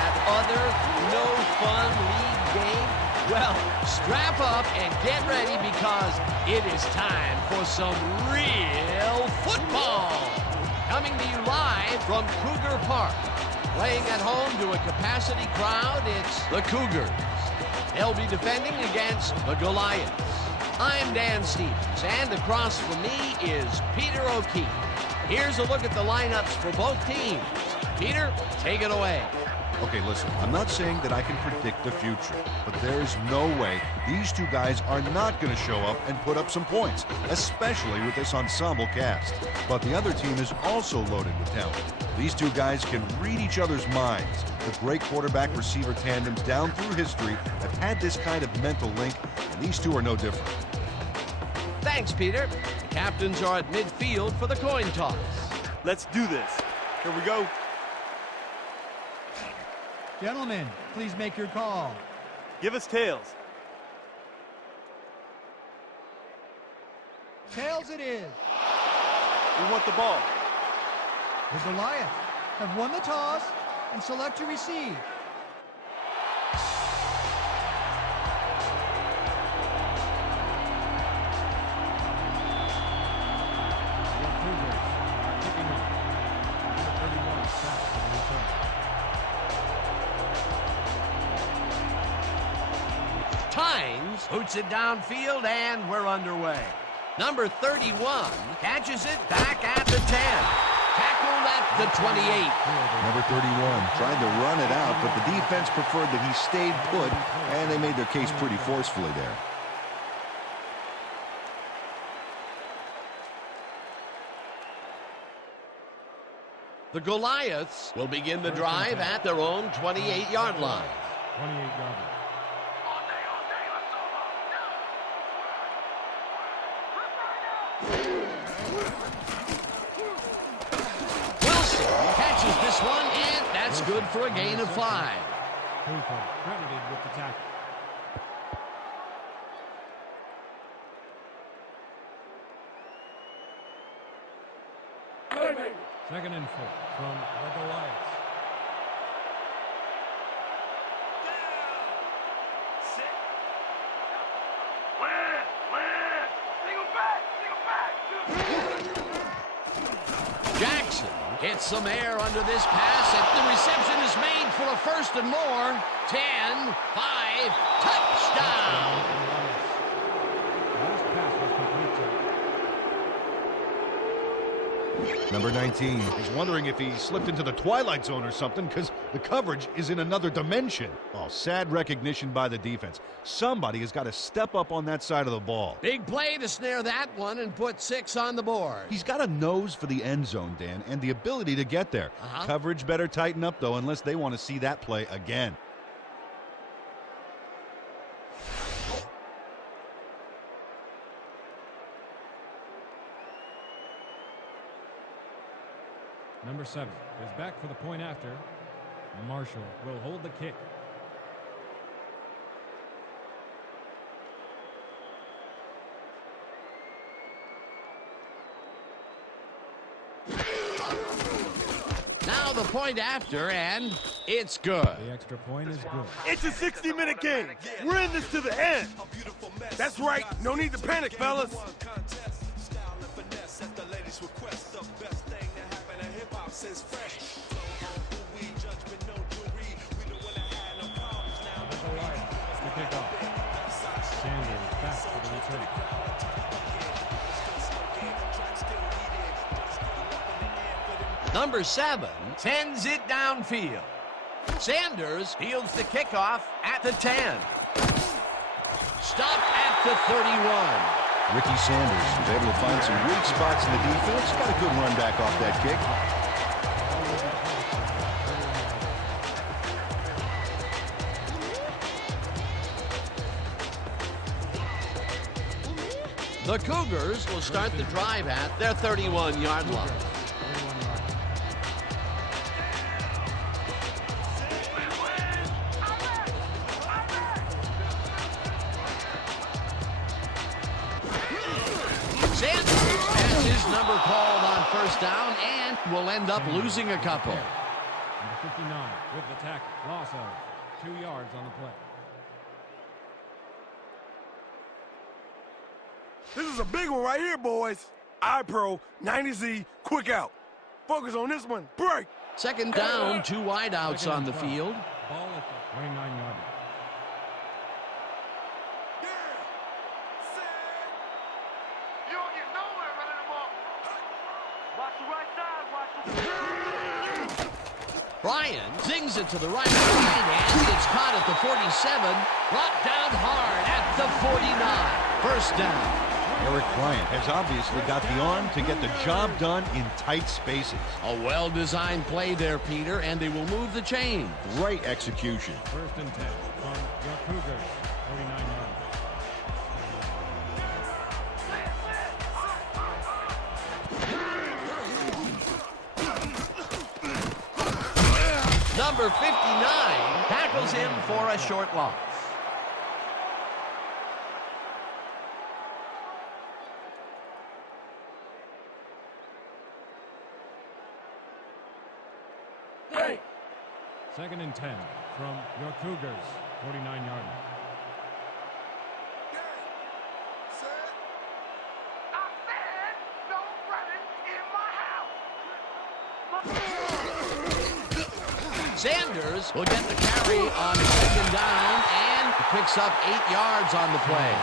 that other no-fun league game? Well, strap up and get ready because it is time for some real football. Coming to you live from Cougar Park. Playing at home to a capacity crowd, it's the Cougars. They'll be defending against the Goliaths. I'm Dan Stevens, and across from me is Peter O'Keefe. Here's a look at the lineups for both teams. Peter, take it away. Okay, listen, I'm not saying that I can predict the future, but there's no way these two guys are not going to show up and put up some points, especially with this ensemble cast. But the other team is also loaded with talent. These two guys can read each other's minds. The great quarterback-receiver tandems down through history have had this kind of mental link, and these two are no different. Thanks, Peter. The captains are at midfield for the coin toss. Let's do this. Here we go. Gentlemen, please make your call. Give us tails. Tails it is. We want the ball. The Goliaths have won the toss and select to receive. Tynes boots it downfield, and we're underway. Number 31 catches it back at the 10. Tackled at the 28. Number 31 tried to run it out, but the defense preferred that he stayed put, and they made their case pretty forcefully there. The Goliaths will begin the drive at their own 28-yard line. 28-yard line. Catches this one, and that's good for a gain of 5. Cooper credited with the tackle. Second and 4 from the Goliaths. Jackson gets some air under this pass, and the reception is made for a first and more. 10, 5, touchdown! Number 19, he's wondering if he slipped into the twilight zone or something because the coverage is in another dimension. Oh, sad recognition by the defense. Somebody has got to step up on that side of the ball. Big play to snare that one and put 6 on the board. He's got a nose for the end zone, Dan, and the ability to get there. Coverage better tighten up, though, unless they want to see that play again. Number 7 is back for the point after. Marshall will hold the kick. Now the point after, and it's good. The extra point is good. It's a 60-minute game. We're in this to the end. That's right. No need to panic, fellas. The kickoff. Sanders back for the return. Number 7 sends it downfield. Sanders fields the kickoff at the 10. Stopped at the 31. Ricky Sanders was able to find some weak spots in the defense. Got a good run back off that kick. The Cougars will start the drive at their 31-yard line. Sanders has his number called on first down and will end up losing a couple. 59 with the tackle. Loss of 2 yards on the play. This is a big one right here, boys. iPro 90Z, quick out. Focus on this one. Break. Second down, 2 wideouts on the field. Ball at the 29-yard line. You don't get nowhere running the ball. Watch the right side. Watch the... Bryant zings it to the right side, and it's caught at the 47. Brought down hard at the 49. First down. Eric Bryant has obviously got the arm to get the job done in tight spaces. A well-designed play there, Peter, and they will move the chain. Great execution. First and 10 from your Cougars, 49-yard line. Number 59 tackles him for a short loss. Second and 10 from your Cougars, 49-yard line. Sanders will get the carry on second down and picks up 8 yards on the play.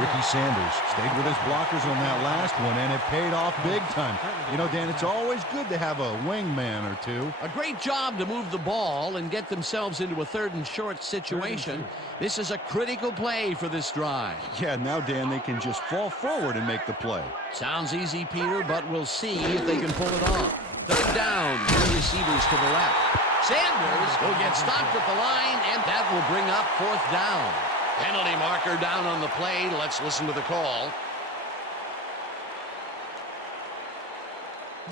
Ricky Sanders stayed with his blockers on that last one, and it paid off big time. You know, Dan, it's always good to have a wingman or two. A great job to move the ball and get themselves into a 3rd and short situation. This is a critical play for this drive. Yeah, now, Dan, they can just fall forward and make the play. Sounds easy, Peter, but we'll see if they can pull it off. 3rd down, 2 receivers to the left. Sanders will get stopped at the line, and that will bring up 4th down. Penalty marker down on the play. Let's listen to the call.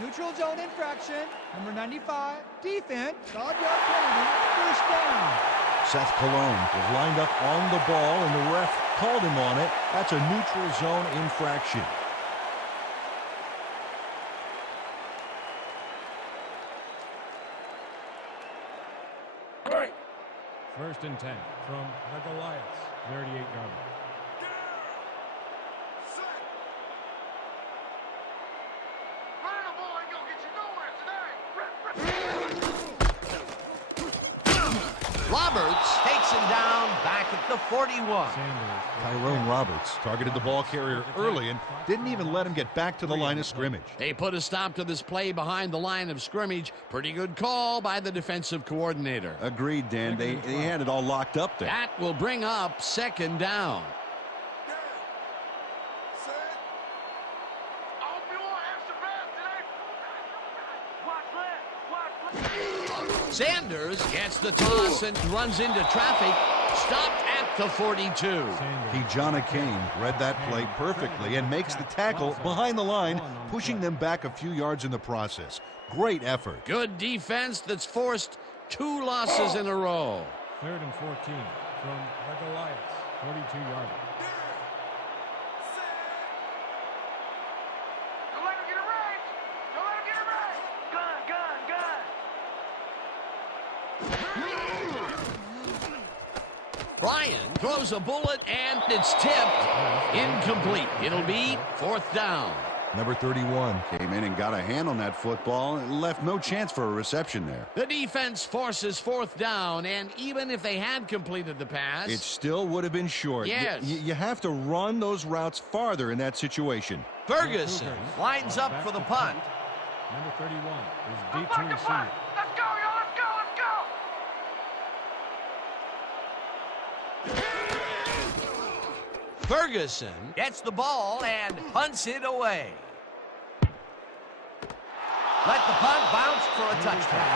Neutral zone infraction. Number 95, defense. 5-yard penalty. First down. Seth Cologne was lined up on the ball, and the ref called him on it. That's a neutral zone infraction. First and 10 from the Goliaths, 38-yard line. Roberts takes him down back at the 41. Tyrone Roberts targeted the ball carrier early and didn't even let him get back to the line of scrimmage. They put a stop to this play behind the line of scrimmage. Pretty good call by the defensive coordinator. Agreed, Dan. They had it all locked up there. That will bring up 2nd down. Sanders gets the toss and runs into traffic. Stopped at the 42. Kijana Kane read that play perfectly and makes the tackle behind the line, pushing them back a few yards in the process. Great effort. Good defense that's forced 2 losses in a row. 3rd and 14 from the Goliaths, 42-yard line. Bryant throws a bullet, and it's tipped. Incomplete. It'll be 4th down. Number 31 came in and got a hand on that football and left no chance for a reception there. The defense forces 4th down, and even if they had completed the pass, It still would have been short. Yes. You have to run those routes farther in that situation. Ferguson lines up for the punt. Number 31 is deep to receive. Let's go, y'all. Let's go. Let's go. Ferguson gets the ball and punts it away. Let the punt bounce for a touchdown.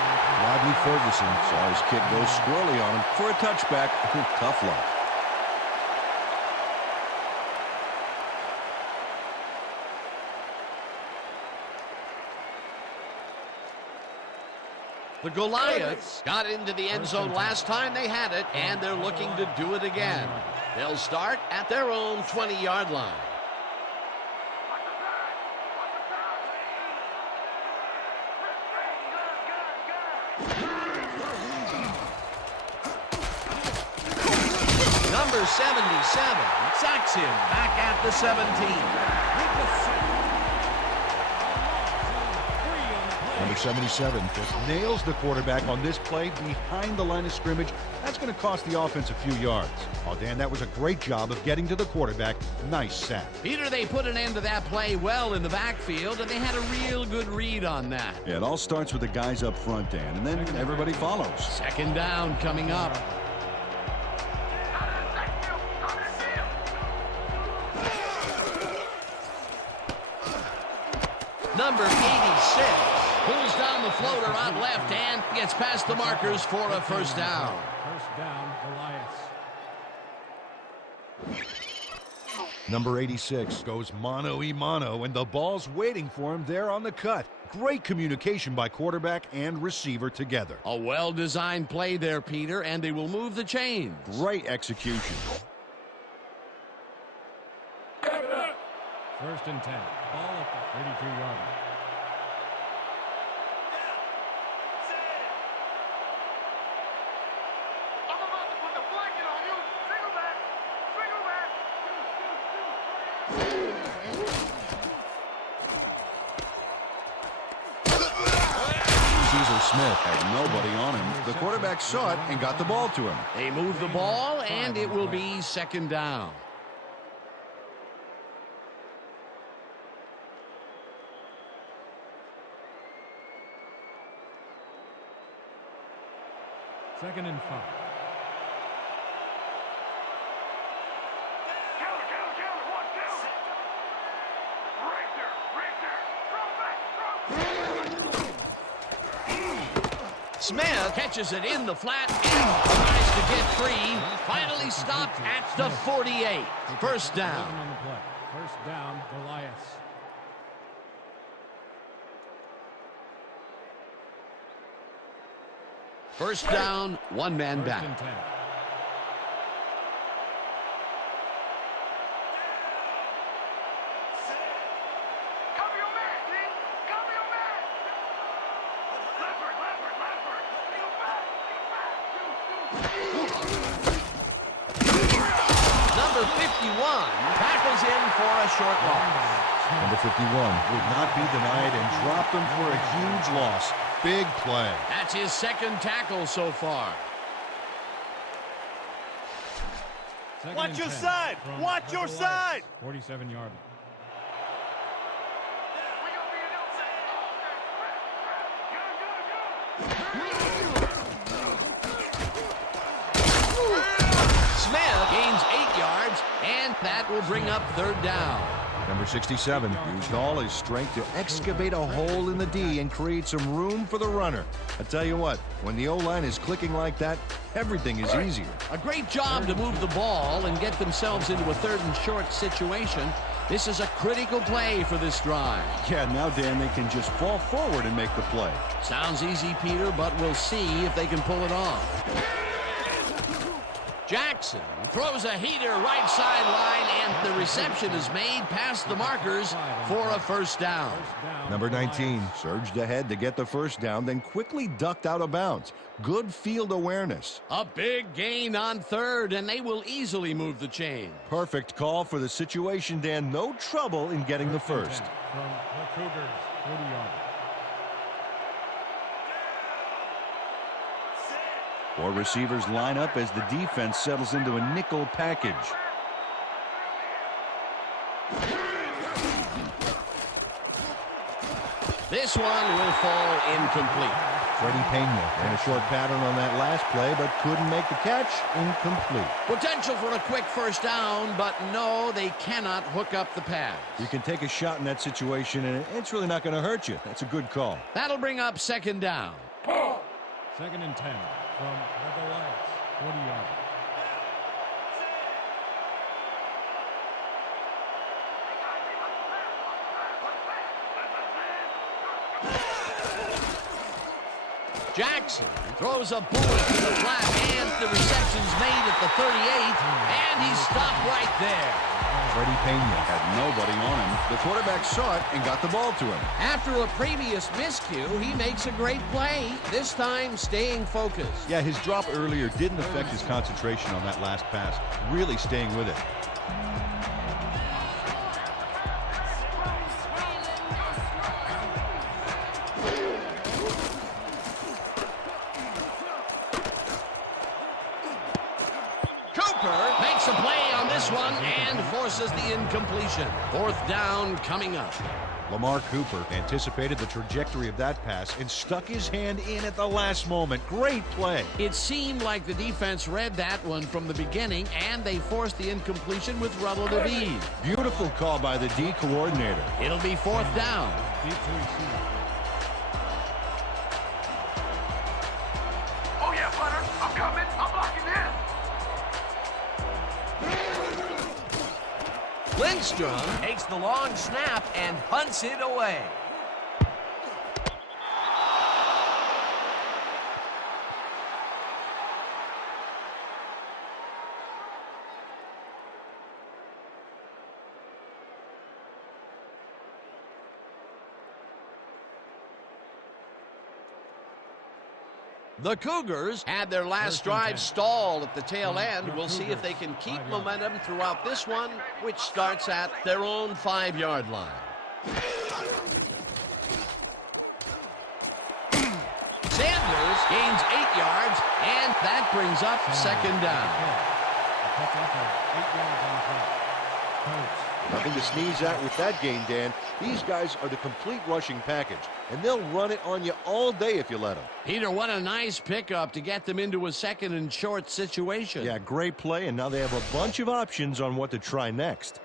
Rodney Ferguson saw his kick go squirrely on him for a touchback. Tough luck. The Goliaths got into the end zone last time they had it, and they're looking to do it again. They'll start at their own 20-yard line. Number 77 sacks him back at the 17. Number 77 just nails the quarterback on this play behind the line of scrimmage. That's going to cost the offense a few yards. Oh, Dan, that was a great job of getting to the quarterback. Nice sack. Peter, they put an end to that play well in the backfield, and they had a real good read on that. Yeah, it all starts with the guys up front, Dan, and then everybody follows. Second down coming up. Number 86 pulls down the floater out left and gets past the markers for a first down. First down, Goliath. Number 86 goes mano-a-mano, and the ball's waiting for him there on the cut. Great communication by quarterback and receiver together. A well-designed play there, Peter, and they will move the chains. Great execution. First and 10. Ball at the 32-yard line. I'm about to put the blanket on you. Single back. Caesar Smith had nobody on him. The quarterback saw it and got the ball to him. They move the ball, and it will be second down. Second and 5. Counter. 1, 2. Right there. Smith catches it in the flat and tries to get free. Finally stopped at the 48. First down. On the play. First down, Goliath. First down, one man First back. and 10. Cover your man, team. Cover your man. Leopard. Number 51 tackles in for a short loss. Number 51 would not be denied and dropped him for a huge loss. Big play. That's his second tackle so far. Second Watch and your 10 side. from Watch the your Goliath. side. 47-yard line. We gonna be in Smith gains 8 yards, and that will bring up third down. Number 67 used all his strength to excavate a hole in the D and create some room for the runner. I tell you what, when the O-line is clicking like that, everything is easier. A great job to move the ball and get themselves into a third and short situation. This is a critical play for this drive. Yeah, now, Dan, they can just fall forward and make the play. Sounds easy, Peter, but we'll see if they can pull it off. Jackson throws a heater right sideline, and the reception is made past the markers for a first down. Number 19 surged ahead to get the first down, then quickly ducked out of bounds. Good field awareness. A big gain on third, and they will easily move the chain. Perfect call for the situation, Dan. No trouble in getting the first. From the Cougars, 40-yard line. Four receivers line up as the defense settles into a nickel package. This one will fall incomplete. Freddie Pena ran a short pattern on that last play, but couldn't make the catch. Incomplete. Potential for a quick first down, but no, they cannot hook up the pass. You can take a shot in that situation, and it's really not going to hurt you. That's a good call. That'll bring up second down. Second and 10 from the Goliath, 40-yard line. Jackson throws a bullet to the flat, and the reception's made at the 38, and he's stopped right there. Freddie Pena had nobody on him. The quarterback saw it and got the ball to him. After a previous miscue, he makes a great play, this time staying focused. Yeah, his drop earlier didn't affect his concentration on that last pass. Really staying with it. Cooper makes a play on this one and forces the incompletion. Fourth down coming up. Lamar Cooper anticipated the trajectory of that pass and stuck his hand in at the last moment. Great play. It seemed like the defense read that one from the beginning, and they forced the incompletion with relative ease. Beautiful call by the D coordinator. It'll be fourth down. Deep to receive. Oh yeah, Butter. I'm coming. I'm blocking this. Lindstrom takes the long snap and punts it away. The Cougars had their last drive stalled at the tail end. We'll see if they can keep momentum throughout this one, which starts at their own 5-yard line. Sanders gains 8 yards, and that brings up second down. Nothing to sneeze at with that gain, Dan. These guys are the complete rushing package, and they'll run it on you all day if you let them. Peter, what a nice pickup to get them into a second and short situation. Yeah, great play, and now they have a bunch of options on what to try next.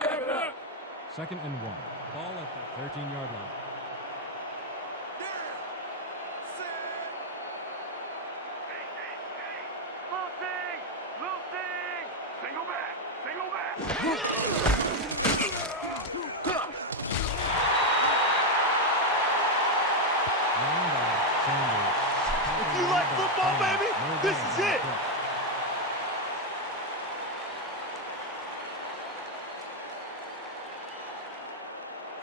Second and 1. Ball at the 13-yard line. Single back. Single back. If you like football, baby, this is it.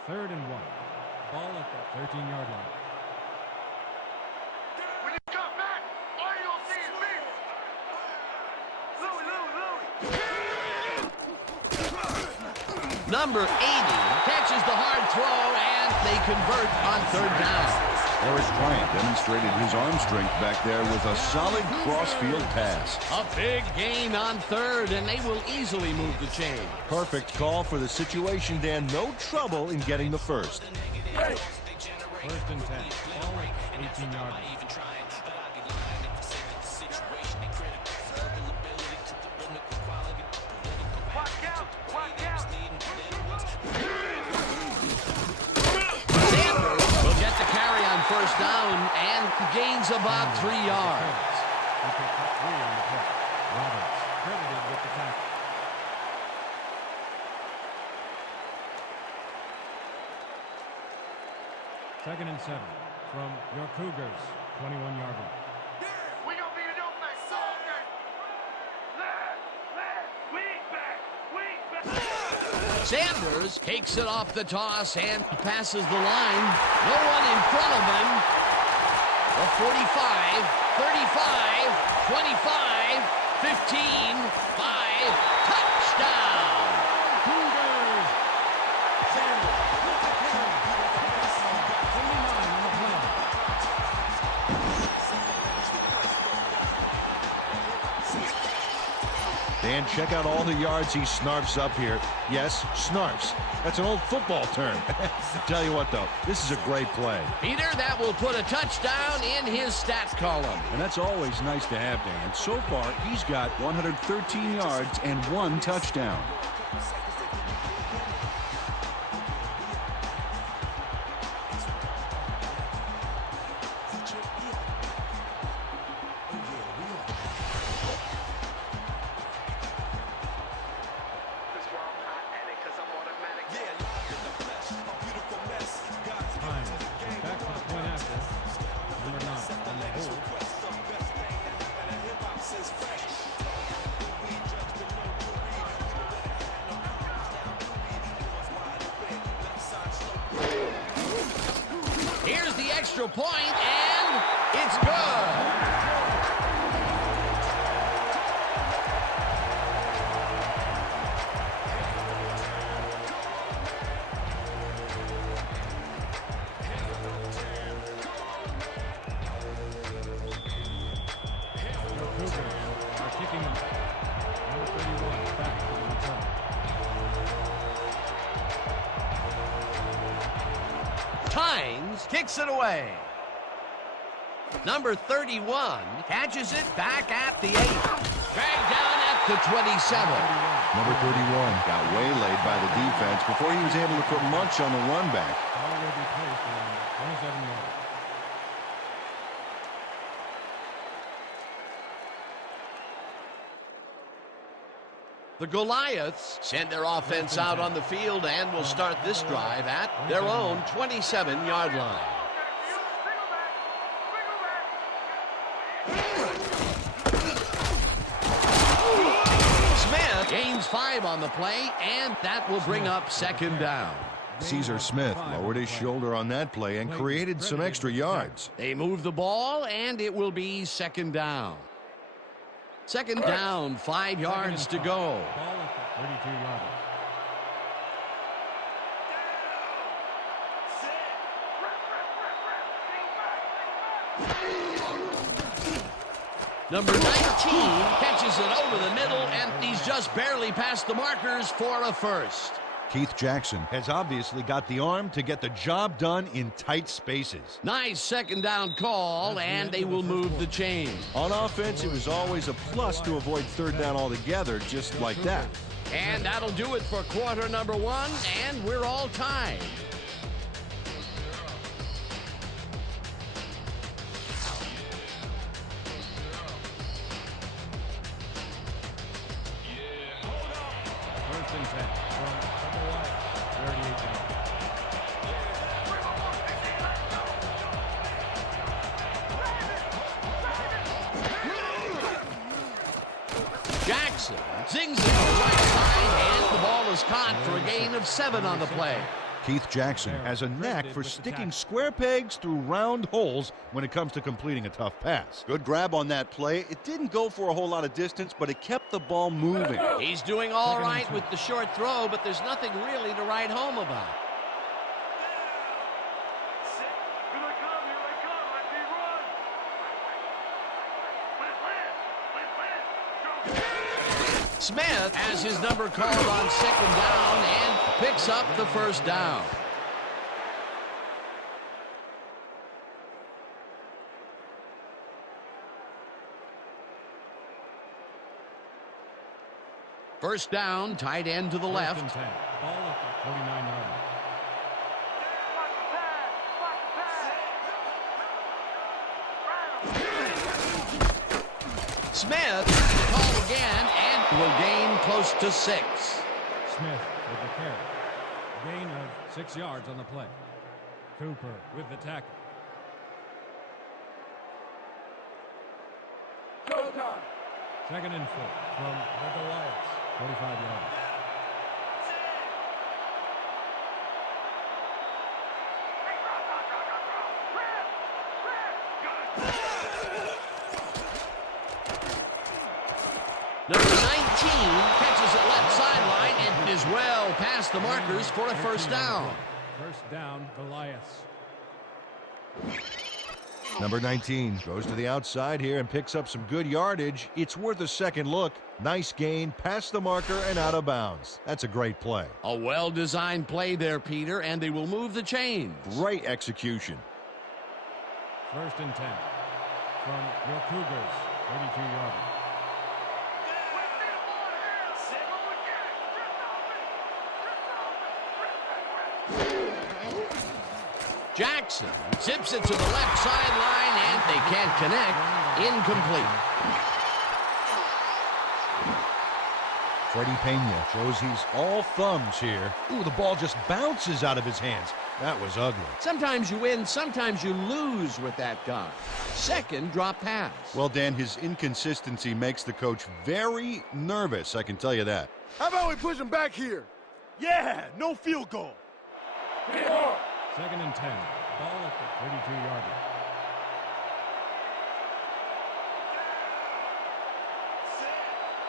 Third and 1. Ball at the 13-yard line. When you come back, all you gonna see is me. Louie. Number 80 catches the hard throw, and they convert on third down. Harris Bryant demonstrated his arm strength back there with a solid cross-field pass. A big gain on third, and they will easily move the chain. Perfect call for the situation, Dan. No trouble in getting the first. First and 10. Ball at the 18-yard line. Watch out. Watch out. Sanders will get the carry on first down and gains about 3 yards. He picked up 3 on the play. Roberts credited with the tackle. Second and 7 from your Cougars, 21-yard line. We gonna be in your face all day. Left, weak back. Sanders takes it off the toss and passes the line. No one in front of him. A 45, 35, 25, 15, 5, touchdown. Cougars! Sanders. 79 on the play. Dan, check out all the yards he snarfs up here. Yes, snarfs. That's an old football term. Tell you what, though, this is a great play. Peter, that will put a touchdown in his stats column. And that's always nice to have, Dan. So far, he's got 113 yards and 1 touchdown. Time. Back to the point after. Number 9 on the hold. extra point, and it's good. Tynes kicks it away. Number 31 catches it back at the 8. Dragged down at the 27. Number 31 got waylaid by the defense before he was able to put much on the run back. Already placed around 27 yards. The Goliaths send their offense out on the field and will start this drive at their own 27-yard line. Smith gains 5 on the play, and that will bring up second down. Caesar Smith lowered his shoulder on that play and created some extra yards. They move the ball, and it will be second down. Second down, 5 yards to go. Ball at the 32-yard line. Number 19 catches it over the middle, and he's just barely past the markers for a first. Keith Jackson has obviously got the arm to get the job done in tight spaces. Nice second down call, and they will move the chain. On offense, it was always a plus to avoid third down altogether, just like that. And that'll do it for quarter number 1, and we're all tied. First and 10 from the Goliaths, 38 yards. Jackson zings it to the right side, and the ball is caught for a gain of 7 on the play. Keith Jackson has a knack for sticking square pegs through round holes when it comes to completing a tough pass. Good grab on that play. It didn't go for a whole lot of distance, but it kept the ball moving. He's doing all right with the short throw, but there's nothing really to write home about. Here they come, let's see run. Smith has his number called on second down and picks up the first down. First down, tight end to the First left. and 10. Ball at the 49-yard line. Watch the pass, watch the pass. Smith called again and will gain close to 6. Smith with the carry. Gain of 6 yards on the play. Cooper with the tackle. Second and 4 from the Goliaths, 45 yards. Number 19 catches it left sideline and is well past the markers for a first down. First down, Goliaths. Number 19 goes to the outside here and picks up some good yardage. It's worth a second look. Nice gain, past the marker and out of bounds. That's a great play. A well-designed play there, Peter, and they will move the chains. Great execution. First and 10 from your Cougars, 32-yard line. Jackson zips it to the left sideline, and they can't connect. Incomplete. Freddie Pena shows he's all thumbs here. Ooh, the ball just bounces out of his hands. That was ugly. Sometimes you win, sometimes you lose with that guy. Second drop pass. Well, Dan, his inconsistency makes the coach very nervous, I can tell you that. How about we push him back here? Yeah, no field goal. Second and 10. Ball at the 32-yard line.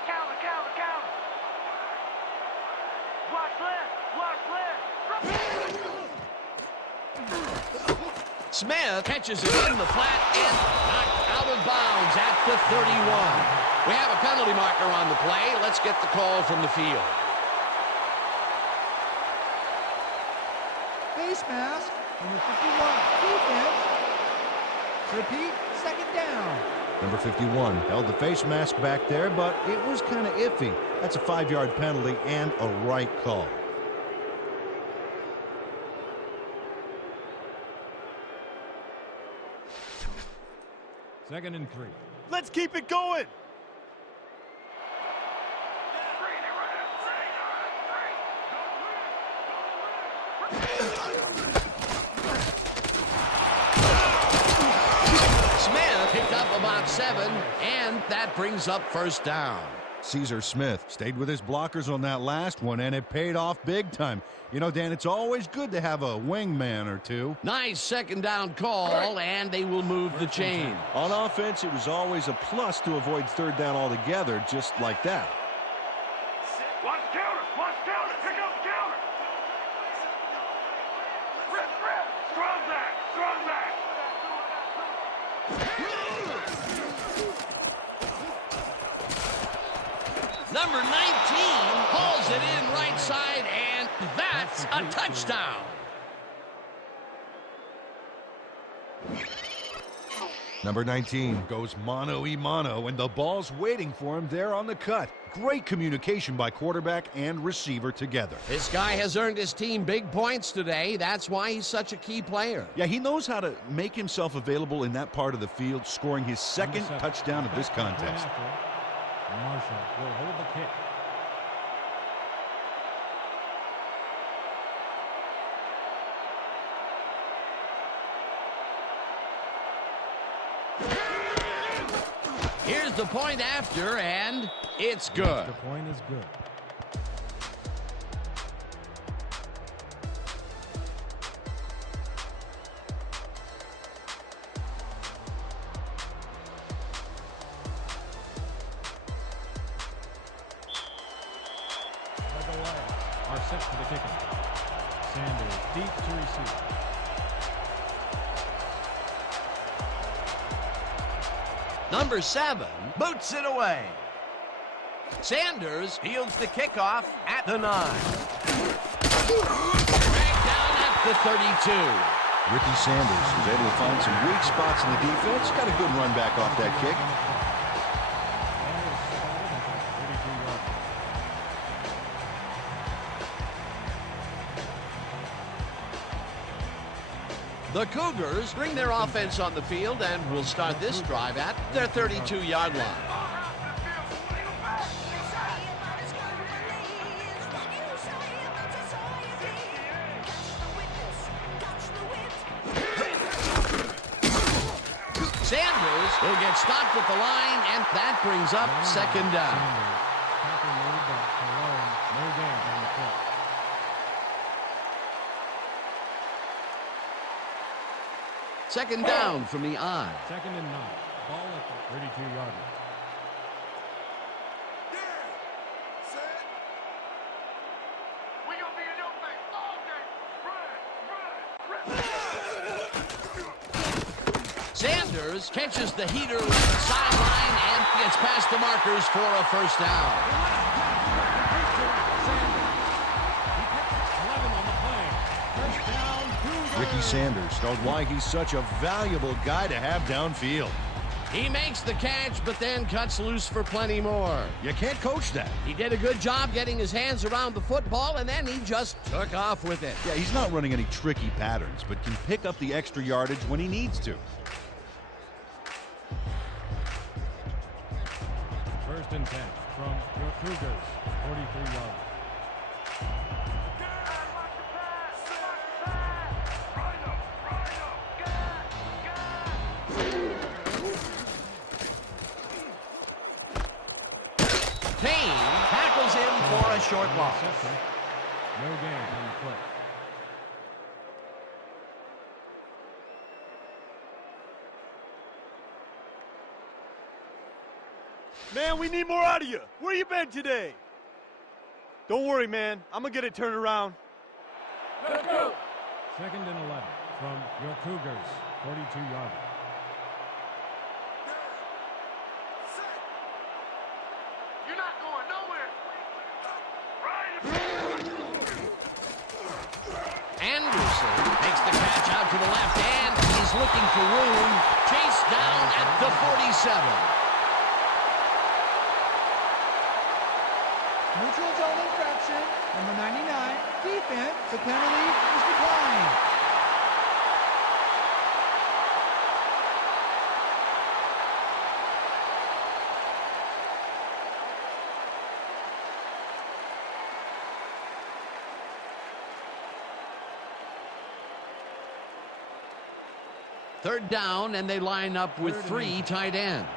Counter, counter, counter. Watch left, watch left. Smith catches it in the flat and knocked out of bounds at the 31. We have a penalty marker on the play. Let's get the call from the field. Face mask, number 51, defense. Repeat, second down. Number 51 held the face mask back there, but it was kind of iffy. That's a 5-yard penalty and a right call. Second and 3. Let's keep it going. Smith picked up about 7, and that brings up first down. Caesar Smith stayed with his blockers on that last one, and it paid off big time. You know, Dan, it's always good to have a wingman or two. Nice second down call, and they will move the chain. On offense, it was always a plus to avoid third down altogether, just like that. Watch counter, pick up counter. Rip, strong back. Number 19 hauls it in right side, and that's a touchdown. Number 19 goes mano-a-mano, and the ball's waiting for him there on the cut. Great communication by quarterback and receiver together. This guy has earned his team big points today. That's why he's such a key player. Yeah, he knows how to make himself available in that part of the field, scoring his second touchdown of this contest. Marshall will hold the kick. Here's the point after, and it's good. The point is good. Are set for the kickoff. Sanders deep to receive. Number 7 boots it away. Sanders fields the kickoff at the 9. Dragged down at the 32. Ricky Sanders was able to find some weak spots in the defense. Got a good run back off that kick. The Cougars bring their offense on the field and will start this drive at their 32-yard line. Sanders will get stopped at the line, and that brings up second down. Second down from the I. Second and 9. Ball at the 32-yard line. We gonna be in your face all day. Run. Sanders catches the heater left sideline and gets past the markers for a first down. Ricky Sanders showed why he's such a valuable guy to have downfield. He makes the catch, but then cuts loose for plenty more. You can't coach that. He did a good job getting his hands around the football, and then he just took off with it. Yeah, he's not running any tricky patterns, but can pick up the extra yardage when he needs to. First and 10 from your Cougars, 43 yards. Payne tackles him for a short loss. No gain on the play. Man, we need more out of you. Where you been today? Don't worry, man. I'm gonna get it turned around. Let's go. 2nd and 11 from your Cougars, 42-yarder. You're not going nowhere. Anderson makes the catch out to the left, and he's looking for room. Chased down at the 47. Neutral zone infraction. Number 99, defense. The penalty is declined. Third down, and they line up with 3 tight ends.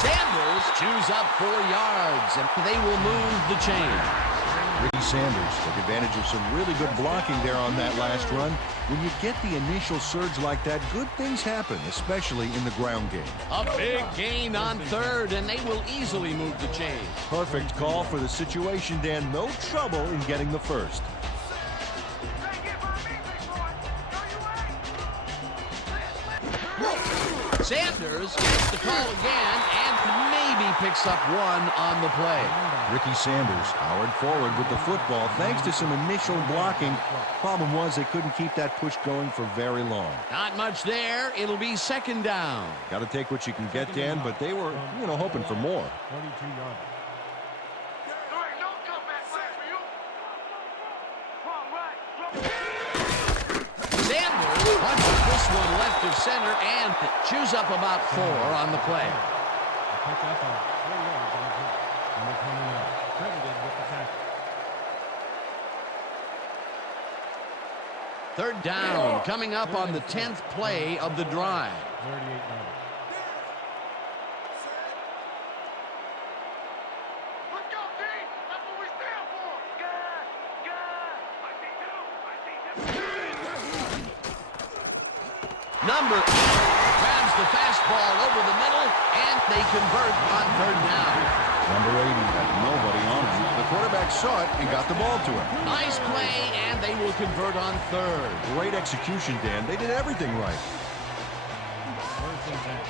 Sanders chews up 4 yards, and they will move the chain. Ricky Sanders took advantage of some really good blocking there on that last run. When you get the initial surge like that, good things happen, especially in the ground game. A big gain on 3rd, and they will easily move the chain. Perfect call for the situation, Dan. No trouble in getting the first. Sanders gets the call again and maybe picks up 1 on the play. Ricky Sanders powered forward with the football thanks to some initial blocking. Problem was they couldn't keep that push going for very long. Not much there. It'll be 2nd down. Got to take what you can get, Dan, but they were, hoping for more. 42-yarder. There ain't no comeback plan for you. Wrong, right. Sanders punches this one left of center and chews up about 4 on the play. Pick up on 4 yards on the play. Number 29, credited with the tackle. 3rd down coming up on the 10th play of the drive. 38-yarder. Let's go, D. That's what we stand for. Guys. I see 2. Number 8 grabs the fastball over the middle, and they convert on 3rd down. Number 80 had nobody on him. The quarterback saw it and got the ball to him. Nice play, and they will convert on 3rd. Great execution, Dan. They did everything right. 1st and 10.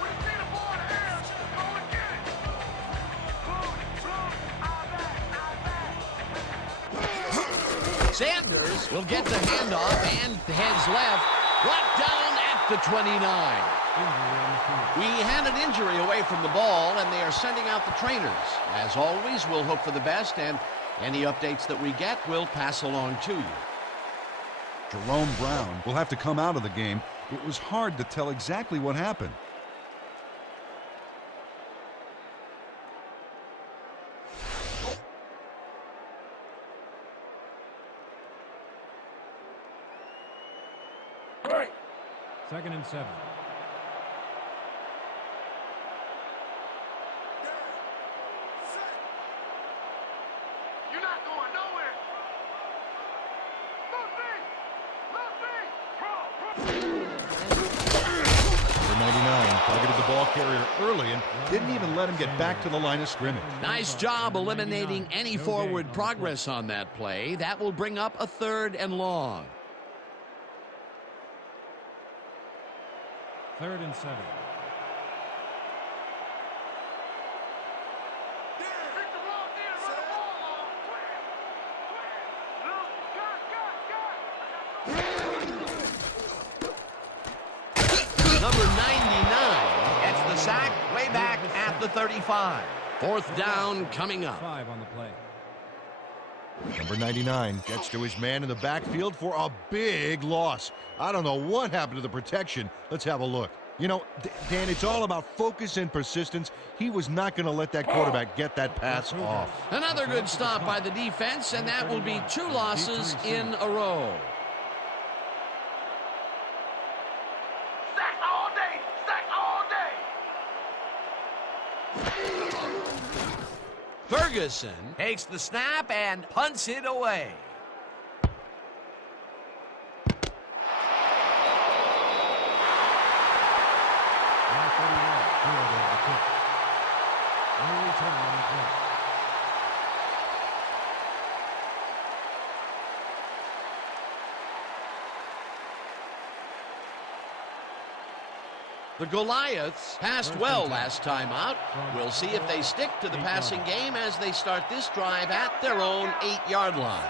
We see the ball in the air. Go and get it. Boom. Sanders will get the handoff and heads left. Brought down at the 29. Injury on the field. We had an injury away from the ball, and they are sending out the trainers. As always, we'll hope for the best, and any updates that we get, we'll pass along to you. Jerome Brown will have to come out of the game. It was hard to tell exactly what happened. Second and 7. You're not going nowhere. Number 99 targeted the ball carrier early and didn't even let him get back to the line of scrimmage. Nice job eliminating any forward progress on that play. That will bring up a 3rd and long. 3rd and 7. Pick the ball, Dan. Run the ball long. Number 99 gets the sack way back at the 35. 4th down coming up. 5 on the play. Number 99 gets to his man in the backfield for a big loss. I don't know what happened to the protection. Let's have a look. Dan, it's all about focus and persistence. He was not going to let that quarterback get that pass off. Another good stop by the defense, and that will be 2 losses in a row. Sack all day. Sack all day. Ferguson takes the snap and punts it away. Number 41 fielded the kick. No return on the play. The Goliaths passed well last time out. We'll see if they stick to the passing game as they start this drive at their own 8-yard line.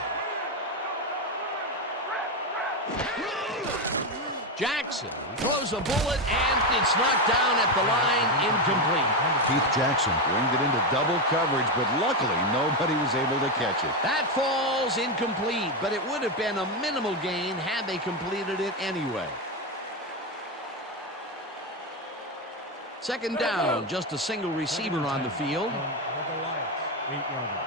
Jackson throws a bullet, and it's knocked down at the line, incomplete. Keith Jackson winged it into double coverage, but luckily nobody was able to catch it. That falls incomplete, but it would have been a minimal gain had they completed it anyway. Second down, just a single receiver on the field. The Goliaths, 8-yarder.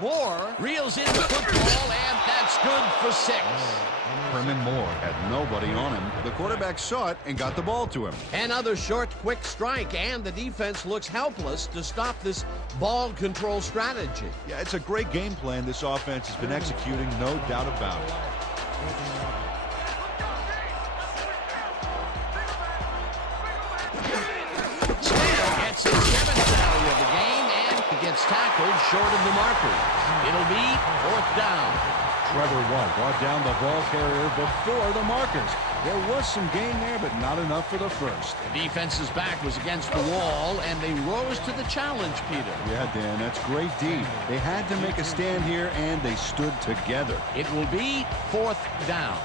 Moore reels in the football, and that's good for 6. Herman Moore had nobody on him. The quarterback saw it and got the ball to him. Another short, quick strike, and the defense looks helpless to stop this ball control strategy. Yeah, it's a great game plan this offense has been executing, no doubt about it. Smith gets his 7th tally of the game, and he gets tackled short of the marker. It'll be 4th down. Trevor White brought down the ball carrier before the markers. There was some gain there, but not enough for the first. The defense's back was against the wall, and they rose to the challenge, Peter. Yeah, Dan, that's great D. They had to make a stand here, and they stood together. It will be 4th down.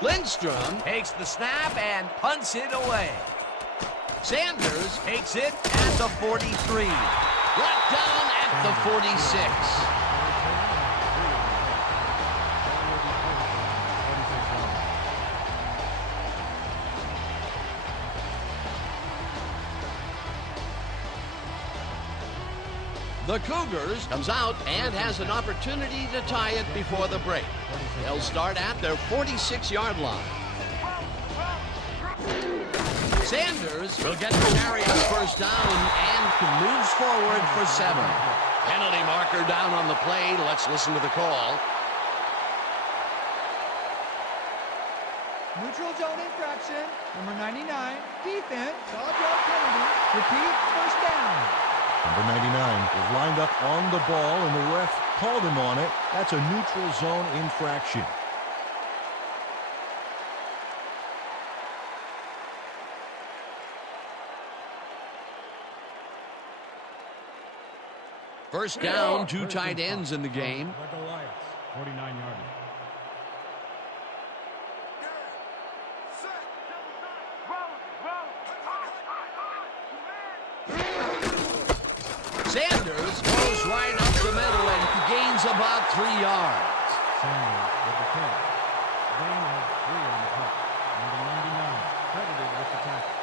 Lindstrom takes the snap and punts it away. Sanders takes it at the 43. Brought down at the 46. The Cougars comes out and has an opportunity to tie it before the break. They'll start at their 46-yard line. Sanders will get the carry on first down and moves forward for 7. Penalty marker down on the play. Let's listen to the call. Neutral zone infraction. Number 99, defense, 12-yard penalty. Repeat, first down. Number 99 was lined up on the ball, and the ref called him on it. That's a neutral zone infraction. First down, 2 tight ends in the game. The Goliaths, 49-yarder. Sanders goes right up the middle and gains about 3 yards. Sanders with the catch. Gain of 3 on the play. Number 99 credited with the tackle.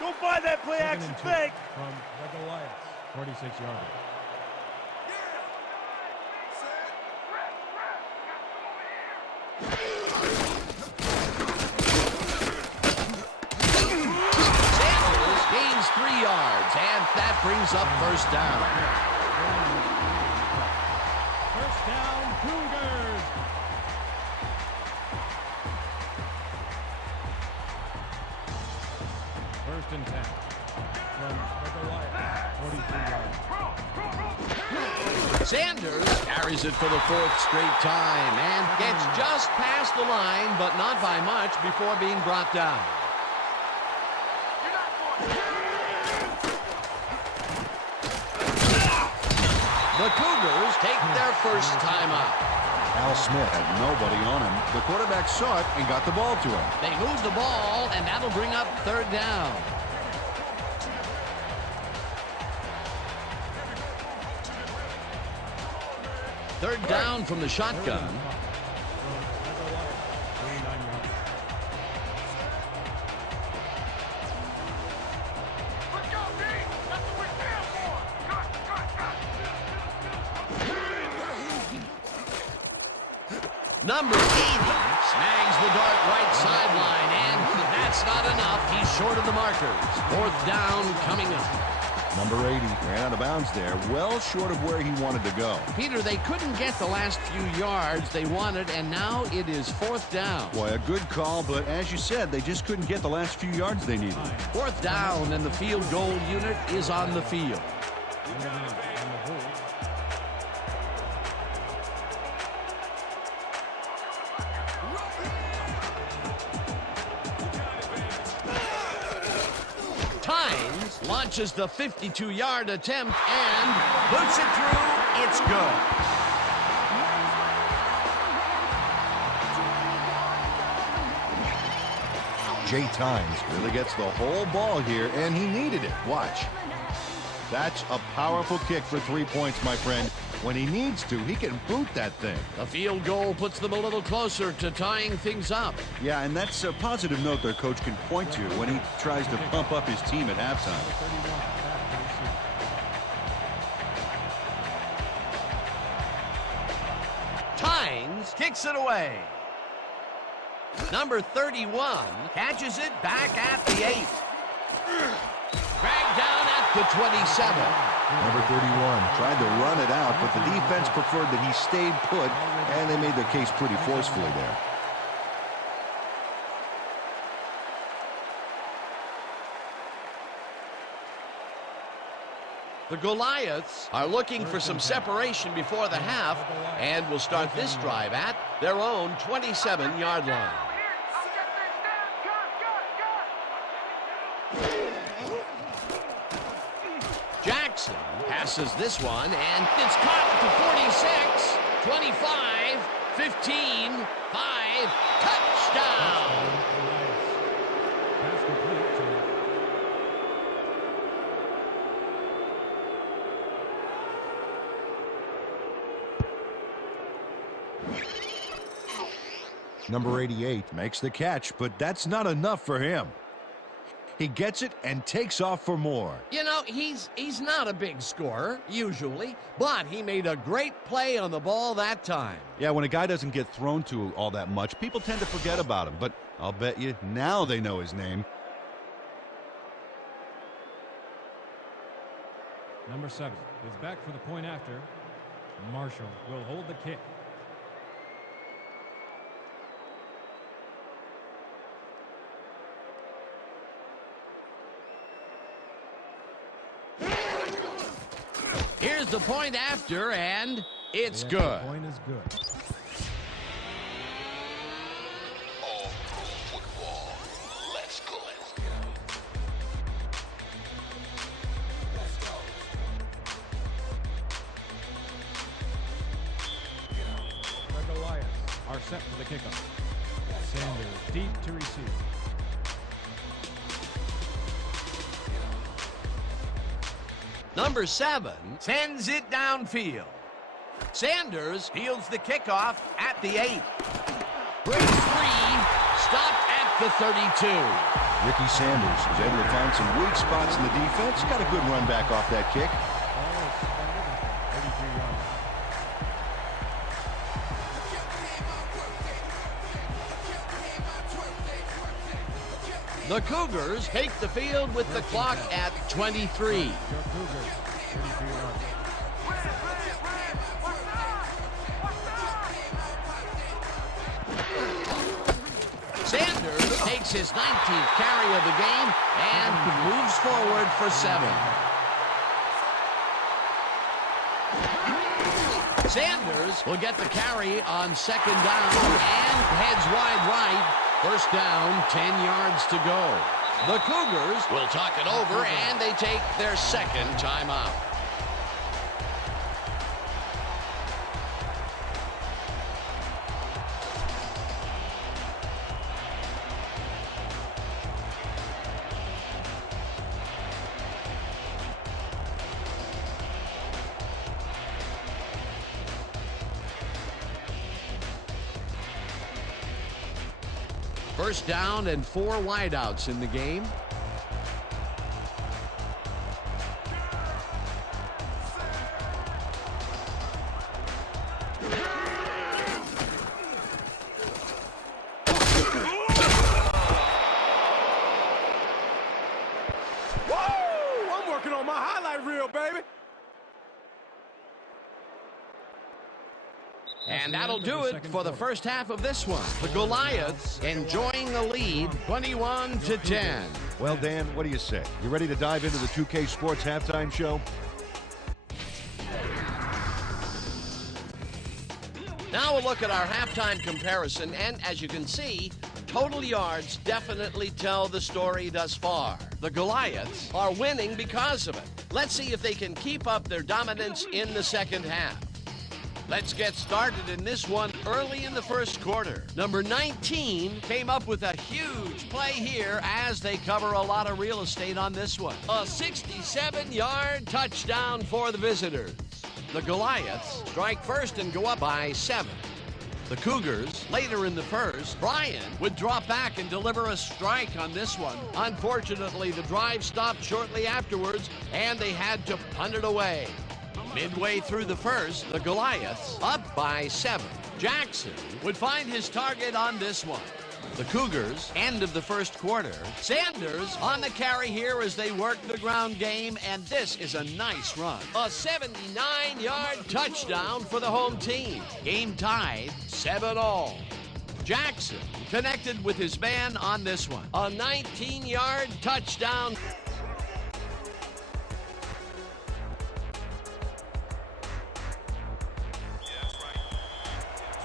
Don't buy that play action fake. From the Goliaths, 46-yarder. Sanders gains 3 yards, and that brings up first down. First down, Cougars. First and 10 from the Goliaths, 43 yards. Sanders carries it for the 4th straight time and gets just past the line, but not by much before being brought down. The Cougars take their first timeout. Al Smith had nobody on him. The quarterback saw it and got the ball to him. They move the ball, and that'll bring up 3rd down. Third down from the shotgun. Number 80 snags the dart right sideline, and that's not enough. He's short of the markers. Fourth down coming up. Number 80 ran out of bounds there, well short of where he wanted to go. Peter, they couldn't get the last few yards they wanted, and now it is fourth down. Boy, a good call, but as you said, they just couldn't get the last few yards they needed. Fourth down, and the field goal unit is on the field. Tynes launches the 52-yard attempt and puts it through. It's good. Jay Tynes really gets the whole ball here, and he needed it. Watch. That's a powerful kick for 3 points, my friend. When he needs to, he can boot that thing. The field goal puts them a little closer to tying things up. Yeah, and that's a positive note their coach can point to when he tries to pump up his team at halftime. Tynes kicks it away. Number 31 catches it back at the 8. Dragged down at the 27. Number 31 tried to run it out, but the defense preferred that he stayed put, and they made their case pretty forcefully there. The Goliaths are looking for some separation before the half and will start this drive at their own 27-yard line. Jackson passes this one, and it's caught at the 46, 25, 15, 5, touchdown! Pass complete to Number 88 makes the catch, but that's not enough for him. He gets it and takes off for more. You know, he's not a big scorer, usually, but he made a great play on the ball that time. Yeah, when a guy doesn't get thrown to all that much, people tend to forget about him, but I'll bet you now they know his name. number 7 is back for the point after. Marshall will hold the kick. Here's the point after, and it's The good. extra point is good. The Goliaths are set for the kickoff. Sanders deep to receive. Number 7 sends it downfield. Sanders fields the kickoff at the 8. Breaks free, stopped at the 32. Ricky Sanders is able to find some weak spots in the defense. Got a good run back off that kick. Ball is spotted at 33 yards. The Cougars take the field with the clock at 23. Your Cougars, 33 yards. Sanders takes his 19th carry of the game and moves forward for 7. Sanders will get the carry on second down and heads wide right. First down, 10 yards to go. The Cougars will talk it over, and they take their second timeout. First down and 4 wideouts in the game. working on my highlight reel, baby. And that'll do it for the first half of this one. The Goliaths enjoying the lead 21-10. Well, Dan, what do you say? You ready to dive into the 2K Sports halftime show? Now a look at our halftime comparison, and as you can see, total yards definitely tell the story thus far. The Goliaths are winning because of it. Let's see if they can keep up their dominance in the second half. Let's get started in this one early in the first quarter. Number 19 came up with a huge play here as they cover a lot of real estate on this one. A 67-yard touchdown for the visitors. The Goliaths strike first and go up by 7. The Cougars, later in the first, Brian would drop back and deliver a strike on this one. Unfortunately, the drive stopped shortly afterwards, and they had to punt it away. Midway through the first, the Goliaths up by 7. Jackson would find his target on this one. The Cougars, end of the first quarter. Sanders on the carry here as they work the ground game, and this is a nice run. A 79-yard touchdown for the home team. Game tied 7-all. Jackson connected with his man on this one. A 19-yard touchdown.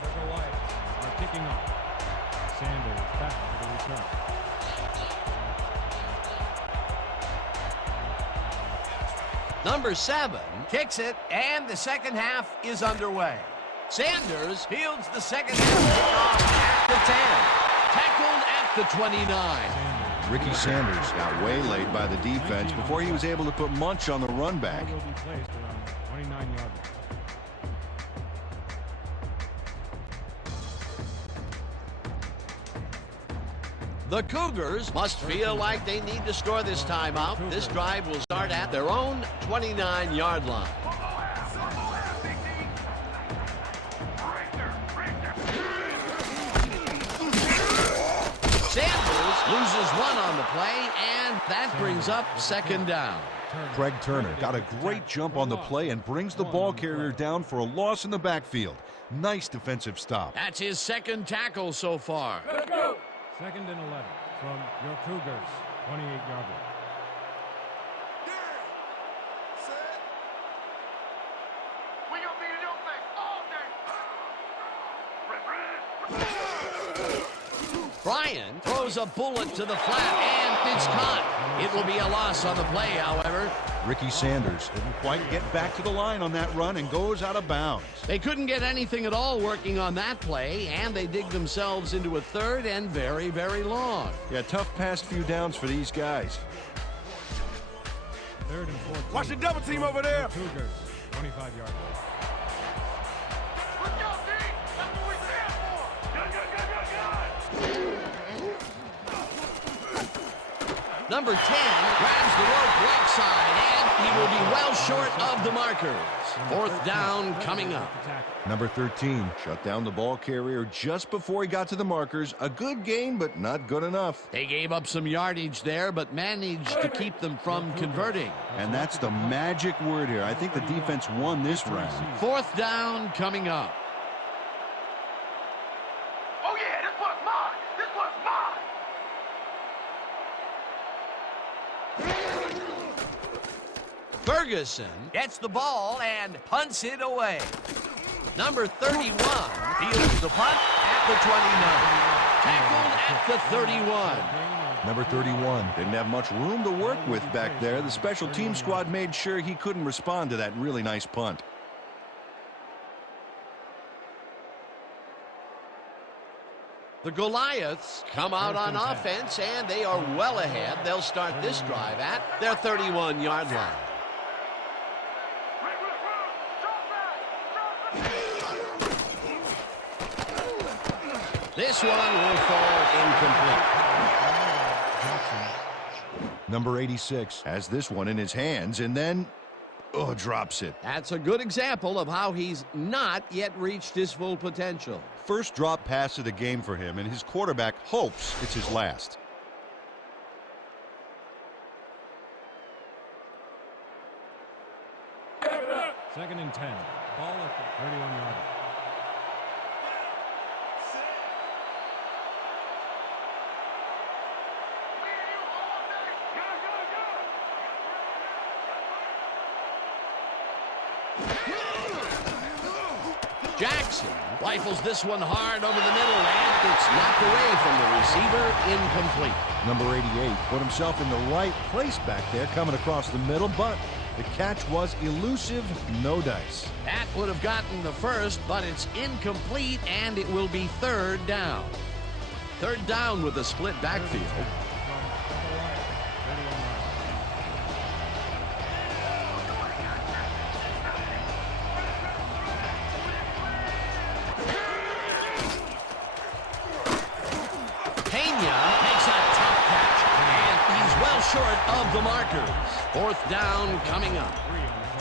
The Goliaths are kicking off. Sanders back to the return. Number 7 kicks it, and the second half is underway. Sanders fields the second half kickoff at the 10. Tackled at the 29. Ricky Sanders got waylaid by the defense before he was able to put much on the run back. Ball will be placed around 29 yards. The Cougars must feel like they need to score this time out. This drive will start at their own 29-yard line. Sanders loses one on the play, and that brings up second down. Craig Turner got a great jump on the play and brings the ball carrier down for a loss in the backfield. Nice defensive stop. That's his second tackle so far. Second and 11 from your Cougars, 28-yard line. We gonna be in your face all day. Brian throws a bullet to the flat, and it's caught. It will be a loss on the play, however. Ricky Sanders didn't quite get back to the line on that run and goes out of bounds. They couldn't get anything at all working on that play, and they dig themselves into a third and very, very long. Yeah, tough past few downs for these guys. Third and 14. Watch the double team over there. Cougars, 25-yard line. Let's go, D. That's what we stand for. Good, good, good, good, good. Number 10 grabs the rope right side, and he will be well short of the markers. Fourth down coming up. Number 13 Shut down the ball carrier just before he got to the markers. A good gain, but not good enough. They gave up some yardage there, but managed to keep them from converting. And that's the magic word here. I think the defense won this round. Fourth down coming up. Oh yeah, this one's mine. This one's mine. Ferguson gets the ball and punts it away. Number 31 fields the punt at the 29. Tackled at the 31. Number 31. Didn't have much room to work with back there. The special team squad made sure he couldn't respond to that really nice punt. The Goliaths come out on offense, and they are well ahead. They'll start this drive at their 31-yard line. This one will fall incomplete. Number 86 has this one in his hands and then drops it. That's a good example of how he's not yet reached his full potential. First drop pass of the game for him, and his quarterback hopes it's his last. Second and 10. Ball at the 31-yard line. Jackson rifles this one hard over the middle, and it's knocked away from the receiver, incomplete. Number 88 put himself in the right place back there, coming across the middle, but the catch was elusive, no dice. That would have gotten the first, but it's incomplete, and it will be third down. Third down with a split backfield. Short of the markers. Fourth down coming up.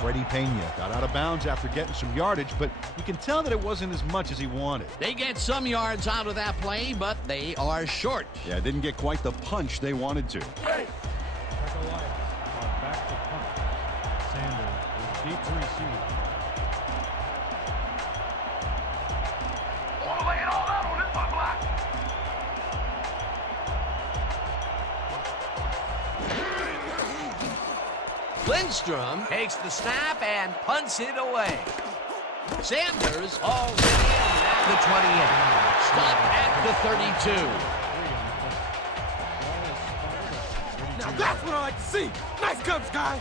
Freddie Pena got out of bounds after getting some yardage, but you can tell that it wasn't as much as he wanted. They get some yards out of that play, but they are short. Yeah, didn't get quite the punch they wanted to. Back to punt. Sanders is deep to receive. Lay it all out on this one block. Lindstrom takes the snap and punts it away. Sanders hauls it in at the 28. Stop at the 32. Now that's what I like to see. Nice comes, guy.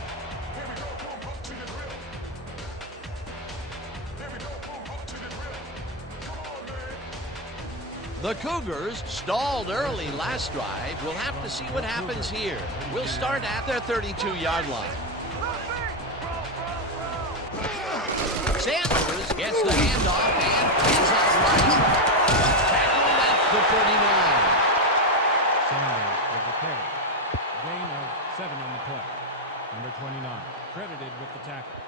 The Cougars stalled early last drive. We'll have to see what happens here. We'll start at their 32-yard line. Sanders gets the handoff and plays out right. Tackled at the 39. Sanders with the carry. Gain of 7 on the play. Number 29 credited with the tackle.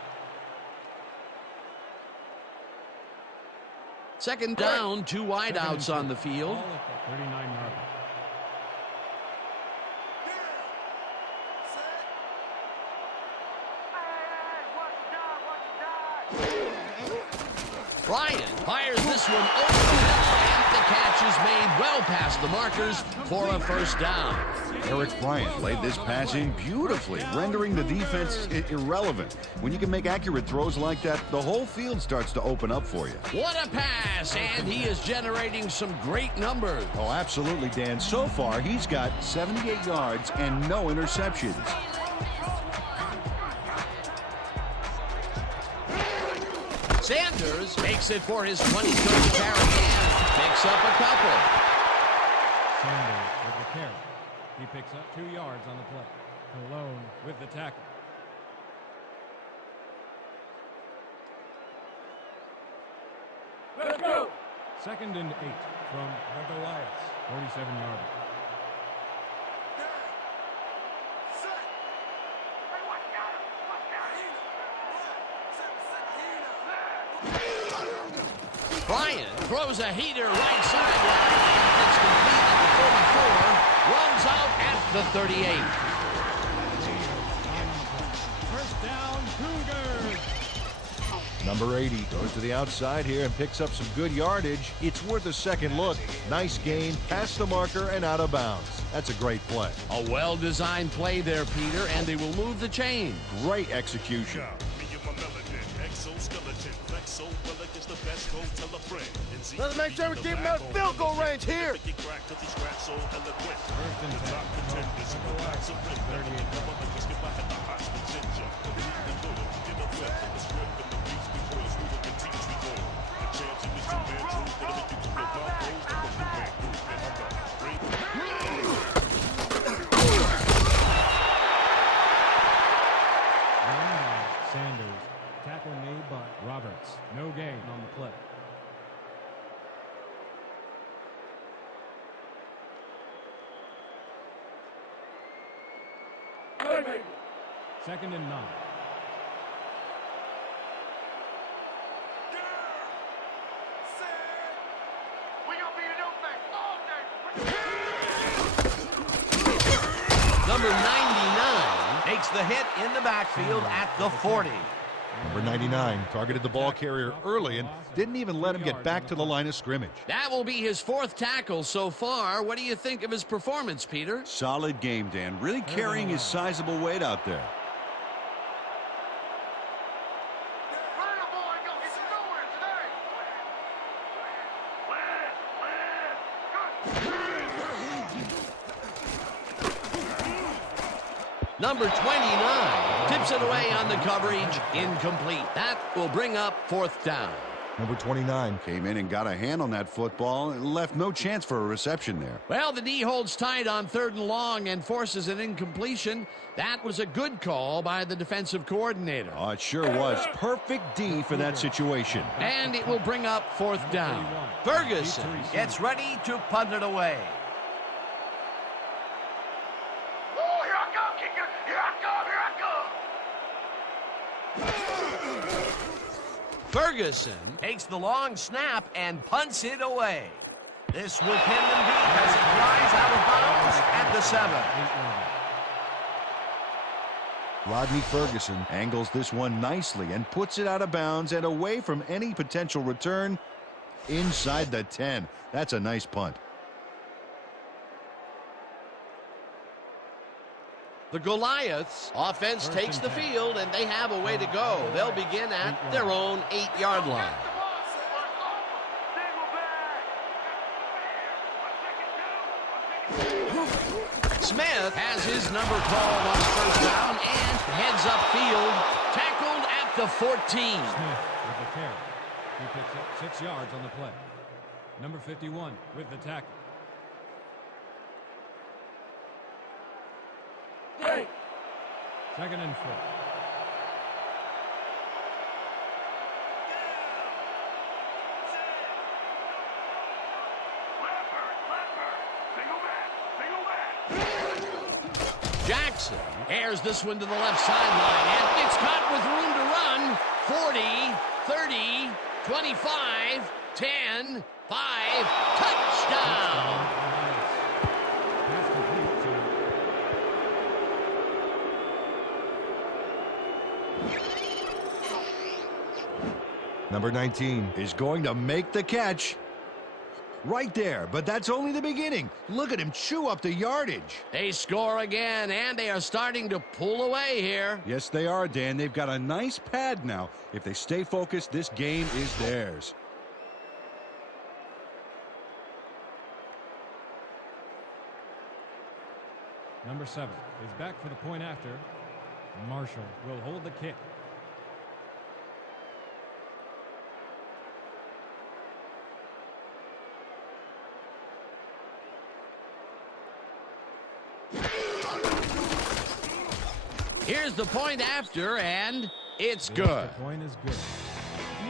Second down, 2 wideouts on the field. Ball at the 39-yard line. Bryant fires this one over the middle, and the catch is made well past the markers for a first down. Eric Bryant laid this pass in beautifully, rendering the defense irrelevant. When you can make accurate throws like that, the whole field starts to open up for you. What a pass, and he is generating some great numbers. Oh, absolutely, Dan. So far, he's got 78 yards and no interceptions. Sanders makes it for his 23rd carry and picks up a couple. Sanders with the carry. He picks up 2 yards on the play. Cologne with the tackle. Let's go. Second and 8 from the Goliaths. 47-yard. Bryant throws a heater right sideline. It's complete at the 44. Runs out at the 38. First down, Cougars. Number 80 goes to the outside here and picks up some good yardage. It's worth a second look. Nice gain, past the marker and out of bounds. That's a great play. A well-designed play there, Peter, and they will move the chain. Great execution. Let's make sure we keep him out of field goal range here. First and 38. Sanders. Tackle made by Roberts. No gain on the play. Second and 9. We gonna be in them things all day. Number 99 takes the hit in the backfield at the 40. Number 99 targeted the ball carrier early and didn't even let him get back to the line of scrimmage. That will be his 4th tackle so far. What do you think of his performance, Peter? Solid game, Dan. Really carrying his sizable weight out there. Run the boy, go get nowhere today. Number 29 tips it away on the coverage. Incomplete. That will bring up 4th down. Number 29 Came in and got a hand on that football and left no chance for a reception there. Well, the D holds tight on 3rd and long and forces an incompletion. That was a good call by the defensive coordinator. Oh, it sure was. Perfect D for that situation. And it will bring up 4th down. Ferguson gets ready to punt it away. Oh, here I come, kicker. Here I come, here I come. Ferguson takes the long snap and punts it away. This will pin them deep as it flies out of bounds at the 7. Rodney Ferguson Angles this one nicely and puts it out of bounds and away from any potential return inside the 10. That's a nice punt. The Goliaths offense takes the field, and they have a way to go. They'll begin at their own 8-yard line. Smith has his number called on 1st down and heads upfield, tackled at the 14. Smith with the carry. He picks up 6 yards on the play. Number 51 with the tackle. Second and 4. Jackson airs this one to the left sideline, and it's caught with room to run. 40, 30, 25, 10, 5, touchdown! Pass complete to Number 19 Is going to make the catch. Right there, but that's only the beginning. Look at him chew up the yardage. They score again, and they are starting to pull away here. Yes, they are, Dan. They've got a nice pad now. If they stay focused, this game is theirs. Number 7 is back for the point after. Marshall will hold the kick. Here's the point after, and it's good. The point is good. No,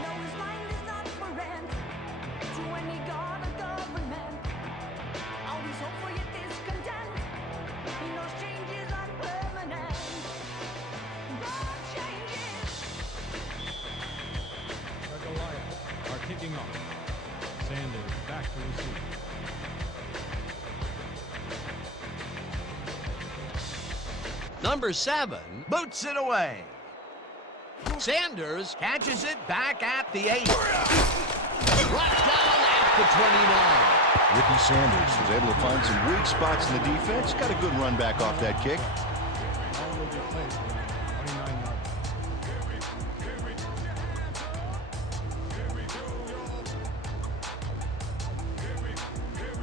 his mind is not for rent. To any god or government. Always hopeful yet discontent. He knows changes are permanent. But changes. The Goliaths are kicking off. Sanders back to receive. Number 7 boots it away. Sanders catches it back at the 8. Brought down at the 29. Ricky Sanders was able to find some weak spots in the defense. Got a good run back off that kick. Ball will be placed at 29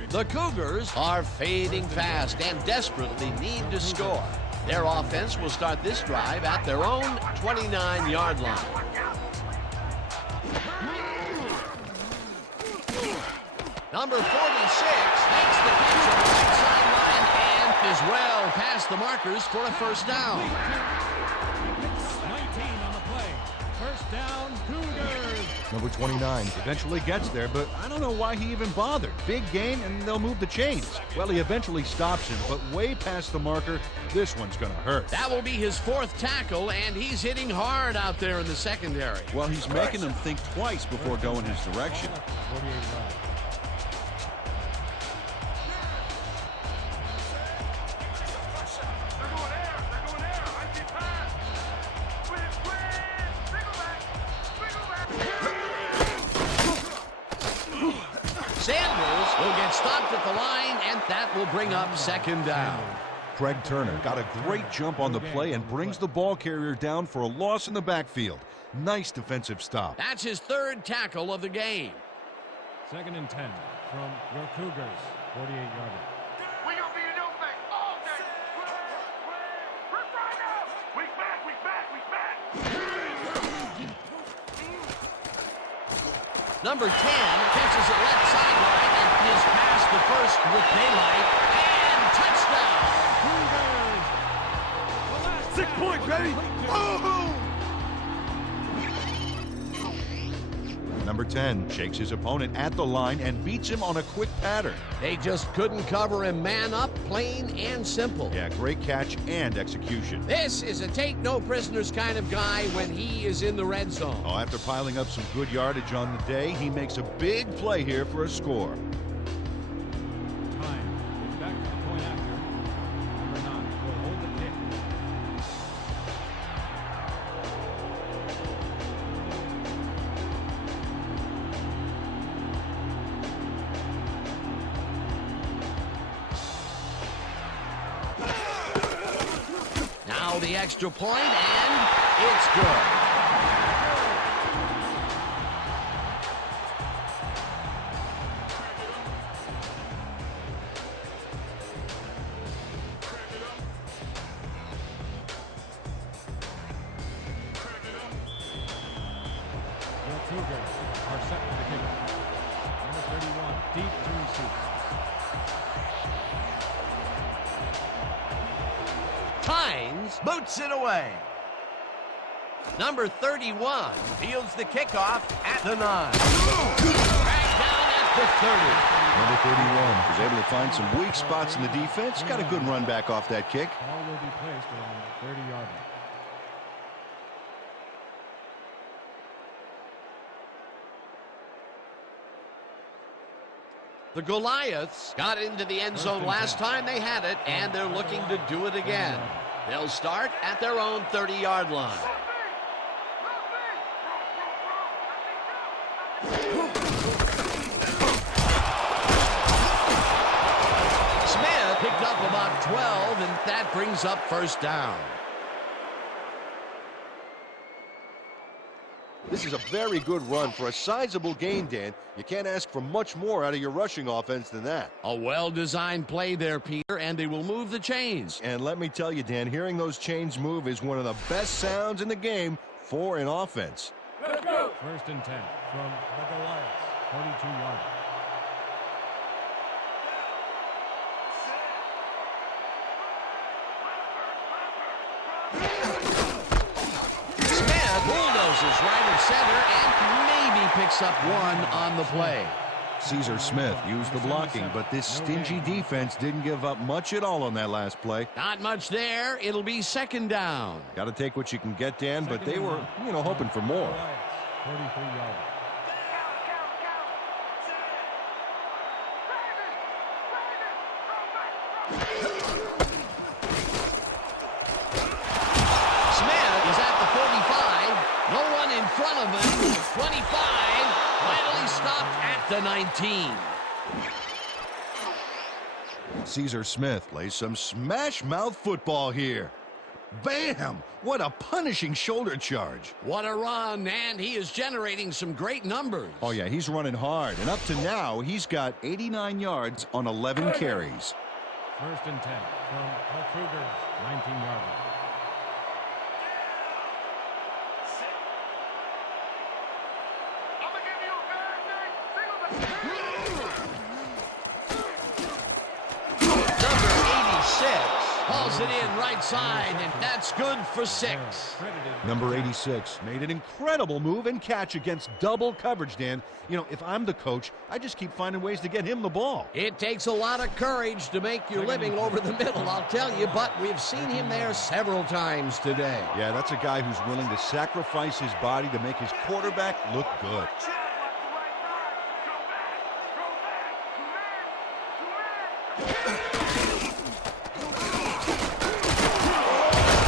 yards. The Cougars are fading fast and desperately need to score. Their offense will start this drive at their own 29-yard line. Number 46 makes the catch on the right sideline and is well past the markers for a 1st down. 19 on the play. 1st down, Cougars. Number 29 eventually gets there, but I don't know why he even bothered. Big gain, and they'll move the chains. Well, he eventually stops him, but way past the marker. This one's going to hurt. That will be his 4th tackle, and he's hitting hard out there in the secondary. Well, he's making them think twice before going his direction. 48 yards. They're going there. I see pass. Twin. will get stopped at the line, and that will bring up second down. Craig Turner got a great jump on the play and brings the ball carrier down for a loss in the backfield. Nice defensive stop. That's his third tackle of the game. 2nd and 10 from your Cougars, 48-yarder. We gonna be in your face all day. Rip right now. We back, we back, we back. Number 10 catches it left sideline and is past the first with daylight. And touchdown! Cougars! 6 points, baby. Oh! Number 10 shakes his opponent at the line and beats him on a quick pattern. They just couldn't cover him man up, plain and simple. Yeah, great catch and execution. This is a take-no-prisoners kind of guy when he is in the red zone. Oh, after piling up some good yardage on the day, he makes a big play here for a score. Time is back to the point after. Number 9 will hold the kick. Now the extra point, and it's good. Your Cougars are set for the kickoff. Number 31, deep to receive. Tynes boots it away. Number 31 fields the kickoff at the 9. Dragged down at the 30. Number 31 was able to find some weak spots in the defense. Got a good run back off that kick. Ball will be placed around the 30-yard line. The Goliaths got into the end zone last time they had it, and they're looking to do it again. They'll start at their own 30-yard line. Smith picked up about 12, and that brings up first down. This is a very good run for a sizable gain, Dan. You can't ask for much more out of your rushing offense than that. A well-designed play there, Peter, and they will move the chains. And let me tell you, Dan, hearing those chains move is one of the best sounds in the game for an offense. 1st and 10 from the Goliaths, 42-yarder. Smith bulldozes right at center and maybe picks up one on the play. Caesar Smith used the blocking, but this stingy defense didn't give up much at all on that last play. Not much there. It'll be second down. Got to take what you can get, Dan, but they were, hoping for more. Goliaths, 43-yarder. Smith is at the 45. No one in front of him. 25. Finally stopped at the 19. Caesar Smith plays some smash mouth football here. Bam! What a punishing shoulder charge. What a run, and he is generating some great numbers. Oh, yeah, he's running hard, and up to now, he's got 89 yards on 11 carries. 1st and 10 from the Cougars, 19-yarder. I'm gonna give you a bad name. Number 86 hauls it in right side, and that's good for 6. Number 86 made an incredible move and catch against double coverage, Dan. If I'm the coach, I just keep finding ways to get him the ball. It takes a lot of courage to make your living over the middle, I'll tell you, but we've seen him there several times today. Yeah, that's a guy who's willing to sacrifice his body to make his quarterback look good.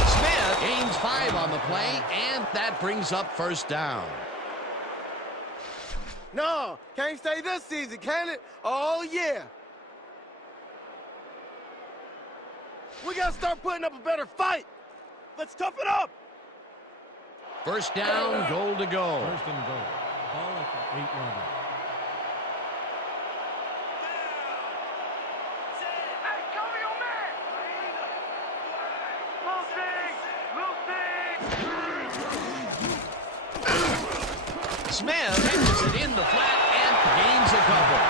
Smith gains 5 on the play, and that brings up first down. No, can't stay this season, can it? Oh, yeah. We gotta start putting up a better fight. Let's tough it up. First down, goal to go. First and goal. Ball at the 8-yard line. Hey, cover your man! Lucy! Smith catches it in the flat and gains a couple.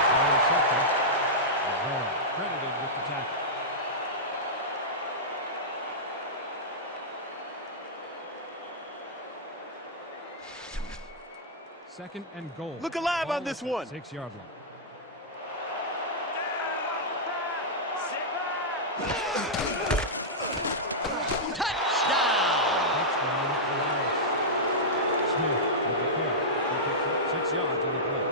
Credited with the tackle. Second and goal. Look alive Ball on this at the one. 6-yard line. Touchdown! Touchdown, Elias. Smith with the carry. He picks up 6 yards on the play.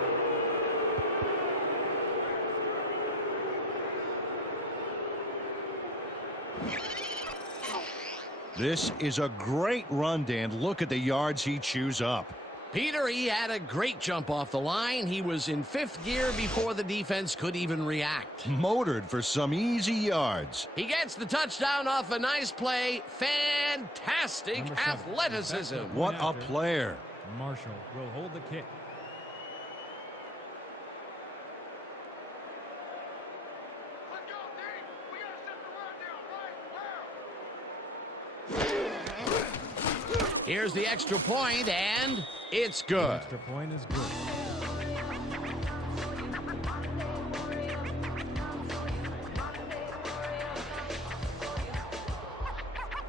This is a great run, Dan. Look at the yards he chews up. Peter, he had a great jump off the line. He was in 5th gear before the defense could even react. Motored for some easy yards. He gets the touchdown off a nice play. Fantastic Number 7. athleticism. That's What a after. player. Marshall will hold the kick. Let's go, D! We gotta set the run down, right? Wow! Here's the extra point, and it's The good. extra point is good.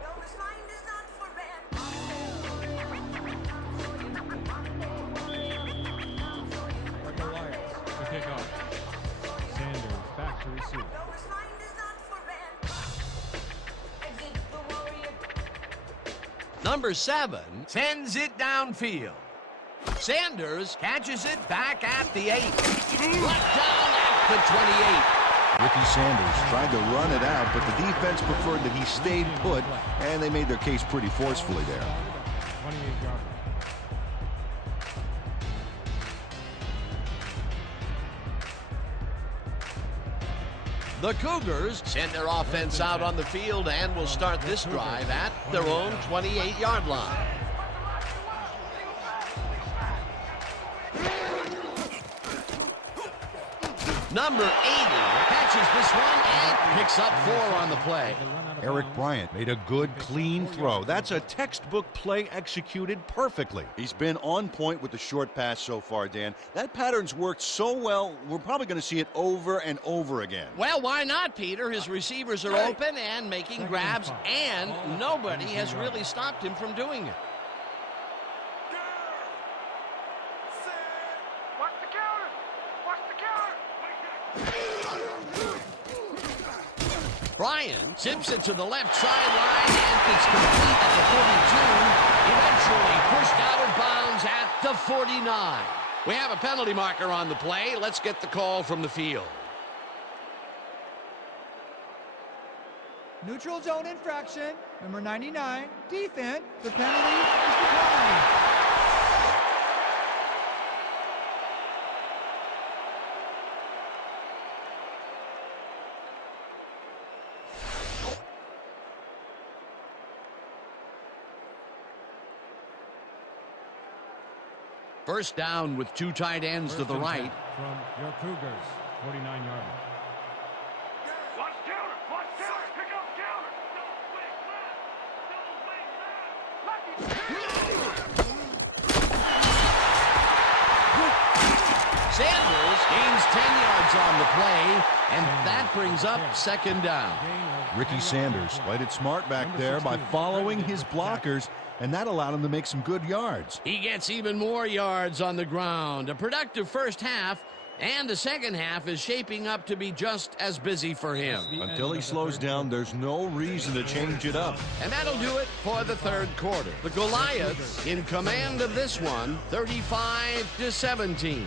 No, this mind is not for rent. The Goliaths to kick off. Sanders back to receive. No, this mind is not for rent. Exit the warrior. Number 7 sends it downfield. Sanders catches it back at the 8. Brought down at the 28. Ricky Sanders tried to run it out, but the defense preferred that he stayed put, and they made their case pretty forcefully there. 28-yard line. The Cougars send their offense out on the field and will start this drive at their own 28-yard line. Number 80 catches this one and picks up 4 on the play. They run out of Eric bounds. Bryant made a good, clean throw. That's a textbook play executed perfectly. He's been on point with the short pass so far, Dan. That pattern's worked so well, we're probably going to see it over and over again. Well, why not, Peter? His receivers are open and making grabs, and nobody has really stopped him from doing it. Watch the counter! Watch the counter! Bryan zips it to the left sideline, and it's complete at the 42. Eventually pushed out of bounds at the 49. We have a penalty marker on the play. Let's get the call from the field. Neutral zone infraction. Number 99, defense. The penalty is declined. First down with 2 tight ends to First the and right. 10 from your Cougars, 49-yard line. Watch counter! Watch counter! Pick up counter! Double wing left! Sanders gains 10 yards on the play, and that brings up second down. Ricky Sanders played it smart back there by following his blockers, and that allowed him to make some good yards. He gets even more yards on the ground. A productive first half, and the second half is shaping up to be just as busy for him. Until he slows down, there's no reason to change it up. And that'll do it for the third quarter. The Goliaths in command of this one, 35-17.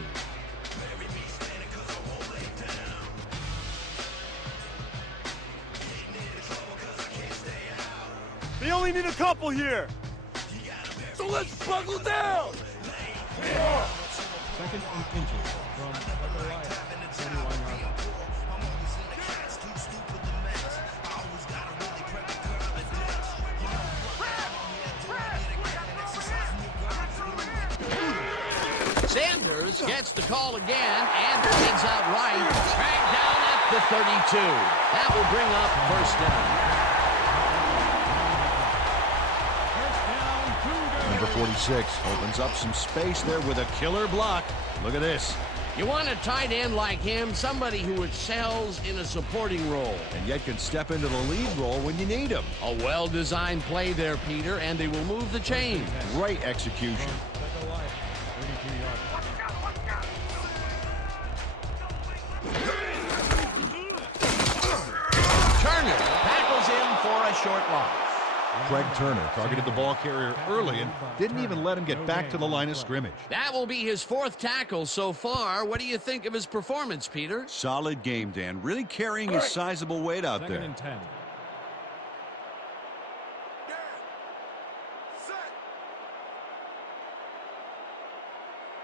They only need a couple here. So let's buckle down. Second and inches from the Goliath, 41-yard line. Sanders gets the call again and heads out right. Dragged down at the 32. That will bring up first down. Number 46 opens up some space there with a killer block. Look at this. You want a tight end like him, somebody who excels in a supporting role. And yet can step into the lead role when you need him. A well-designed play there, Peter, and they will move the chains. Great execution. The Goliath, 32-yard line. Turner tackles him for a short loss. Craig Turner targeted the ball carrier early and didn't even let him get back to the line of scrimmage. That will be his fourth tackle so far. What do you think of his performance, Peter? Solid game, Dan. Really carrying his sizable weight out Second there. and 10.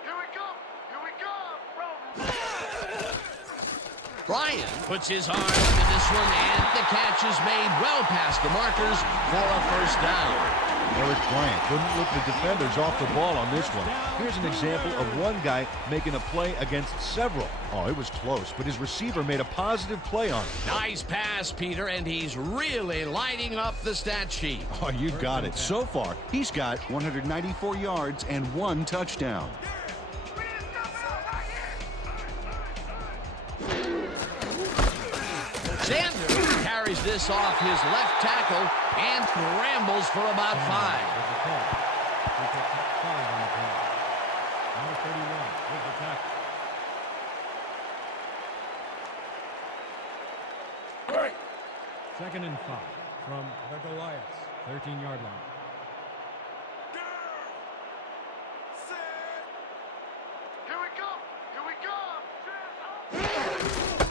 Here we go! Here we go! Bryant puts his arm into this one, and the catch is made well past the markers for a first down. Eric Bryant couldn't lift the defenders off the ball on this one. Here's an example of one guy making a play against several. Oh, it was close, but his receiver made a positive play on it. Nice pass, Peter, and he's really lighting up the stat sheet. Oh, you got it. So far, he's got 194 yards and 1 touchdown. Sanders carries this off his left tackle and rambles for about 5. With the catch. He picked up 5 on the play. Number 31 with the tackle. Second and 5 from the Goliaths, 13-yard line. Here we go! Here we go!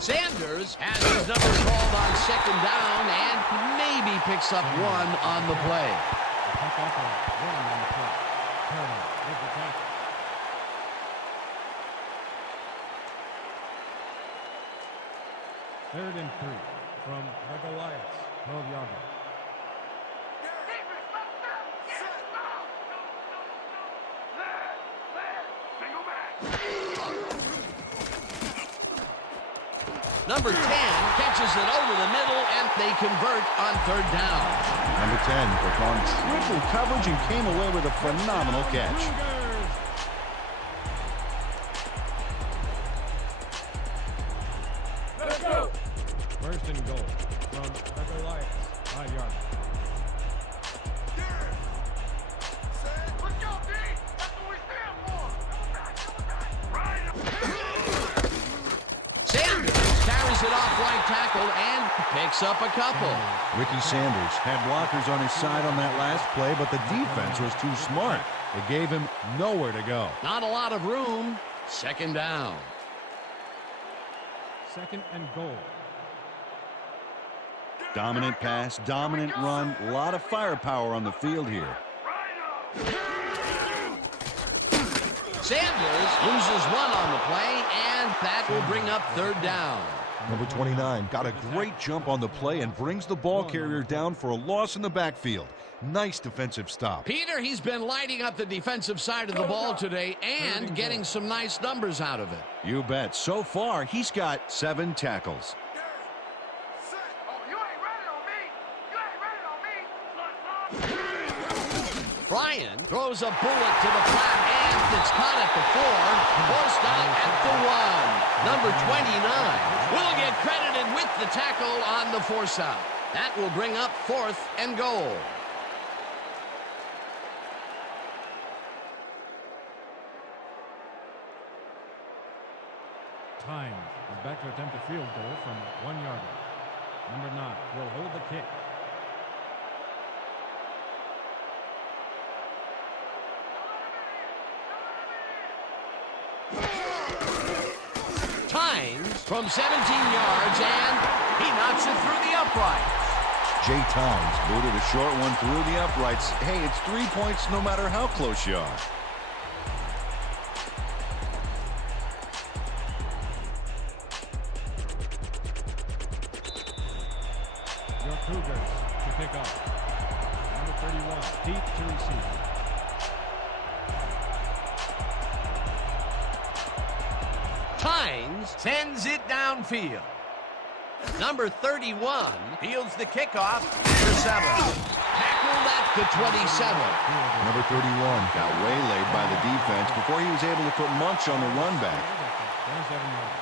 Sanders has his number called on second down and maybe picks up 1 on the play. Pick up a 1 on the play. Turner with the tackle. Third and 3 from the Goliaths, 12-yard line. Number 10 catches it over the middle, and they convert on third down. Number 10 took on triple coverage and came away with a phenomenal catch. Let's go! First and goal from the Goliaths, 5-yard line. Let's go, D! That's what we stand for! Right! Sanders carries it off right tackle and picks up a couple. Ricky Sanders had blockers on his side on that last play, but the defense was too smart. It gave him nowhere to go. Not a lot of room. Second down. Second and goal. Dominant pass, dominant run, a lot of firepower on the field here. Sanders loses 1 on the play, and that will bring up third down. Number 29 got a great jump on the play and brings the ball carrier down for a loss in the backfield. Nice defensive stop. Peter, he's been lighting up the defensive side of the ball today and getting some nice numbers out of it. You bet. So far, he's got 7 tackles. Oh, you ain't ready on me! You ain't ready on me! Bryan throws a bullet to the flat, and it's caught at the 4, forced out at the 1. Number 29 will get credited with the tackle on the force out. That will bring up 4th and goal. Time is back to attempt a field goal from 1 yard line. Number 9 will hold the kick. Tynes from 17 yards, and he knocks it through the uprights. Jay Tynes booted a short one through the uprights. Hey, it's 3 points no matter how close you are. deep to receive. Tynes sends it downfield. Number 31 fields the kickoff. Intercepted. Tackled at the 27. Number 31 got waylaid by the defense before he was able to put much on the run back. 27 yards.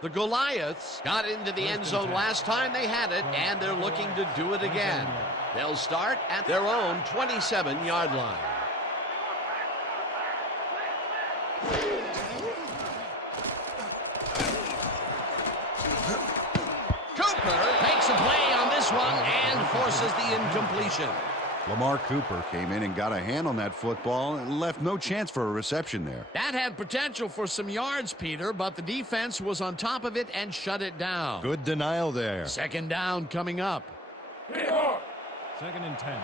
The Goliaths got into the end zone last time they had it, and they're looking to do it again. They'll start at their own 27-yard line. Cooper makes a play on this one and forces the incompletion. Lamar Cooper came in and got a hand on that football and left no chance for a reception there. That had potential for some yards, Peter, but the defense was on top of it and shut it down. Good denial there. Second down coming up. 2nd and 10.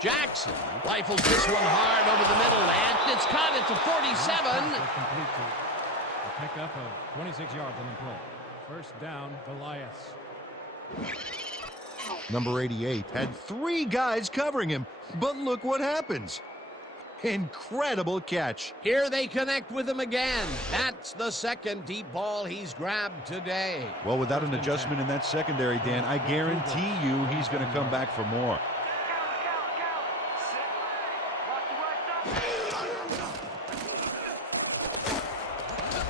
Jackson rifles this one hard over the middle, and it's caught at the 47. Complete to a pickup of 26 yards on the play. First down, Goliaths. Number 88 had 3 guys covering him, but look what happens. Incredible catch. Here they connect with him again. That's the second deep ball he's grabbed today. Well, without an adjustment in that secondary, Dan, I guarantee you he's going to come back for more.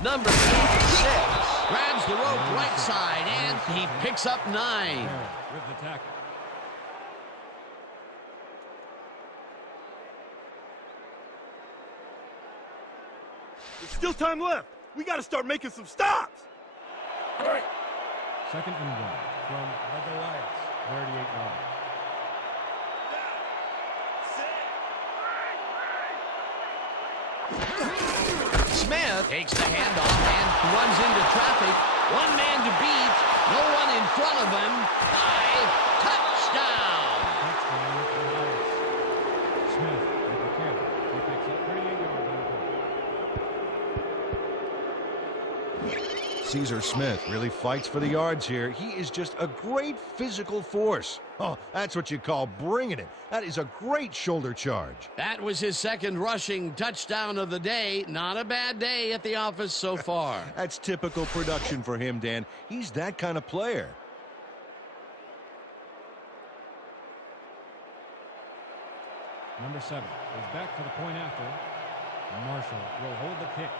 Number 56 grabs the rope right side, and he picks up 9. With the tackle. There's still time left. We got to start making some stops. 2nd and 1 from the Goliaths. 38 yards. Smith takes the handoff and runs into traffic. One man to beat, no one in front of him. Touchdown! Touchdown, Goliaths. Smith with the carry. He picks up 38 yards on the play. Caesar Smith really fights for the yards here. He is just a great physical force. Oh, that's what you call bringing it. That is a great shoulder charge. That was his second rushing touchdown of the day. Not a bad day at the office so far. That's typical production for him, Dan. He's that kind of player. Number 7 is back for the point after. Marshall will hold the kick.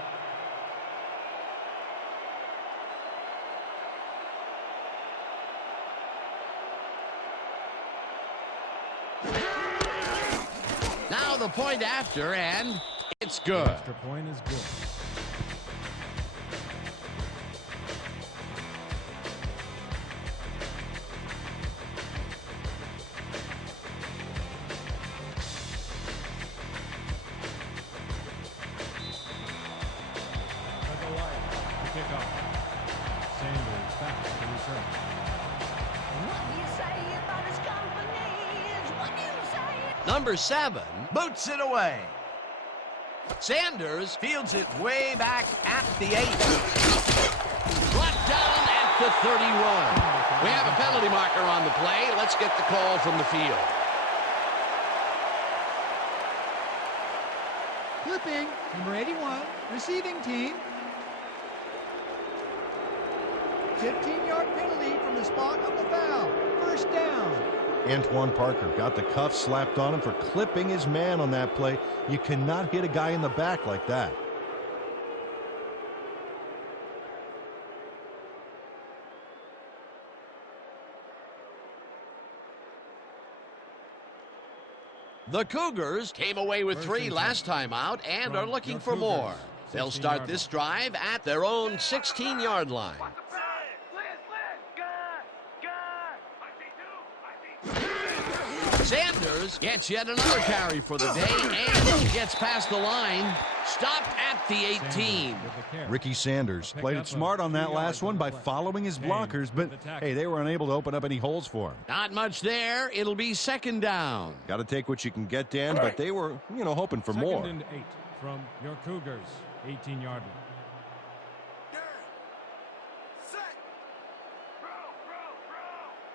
Now the point after, and it's good. Extra point is good. The Goliaths to kick off. Sanders back to return. What do you say about his company? Is what you say. Number 7 boots it away. Sanders fields it way back at the 8. Brought down at the 31. We have a penalty marker on the play. Let's get the call from the field. Clipping, number 81, receiving team. 15-yard penalty from the spot of the foul. First down. Antoine Parker got the cuff slapped on him for clipping his man on that play. You cannot hit a guy in the back like that. The Cougars came away with 3 last time out and are looking for more. They'll start this drive at their own 16-yard line. Sanders gets yet another carry for the day and gets past the line. Stopped at the 18. Ricky Sanders played it smart on that last one by following his blockers, but hey, they were unable to open up any holes for him. Not much there. It'll be second down. Got to take what you can get, Dan, but they were, hoping for more. Second and 8 from your Cougars, 18-yard line.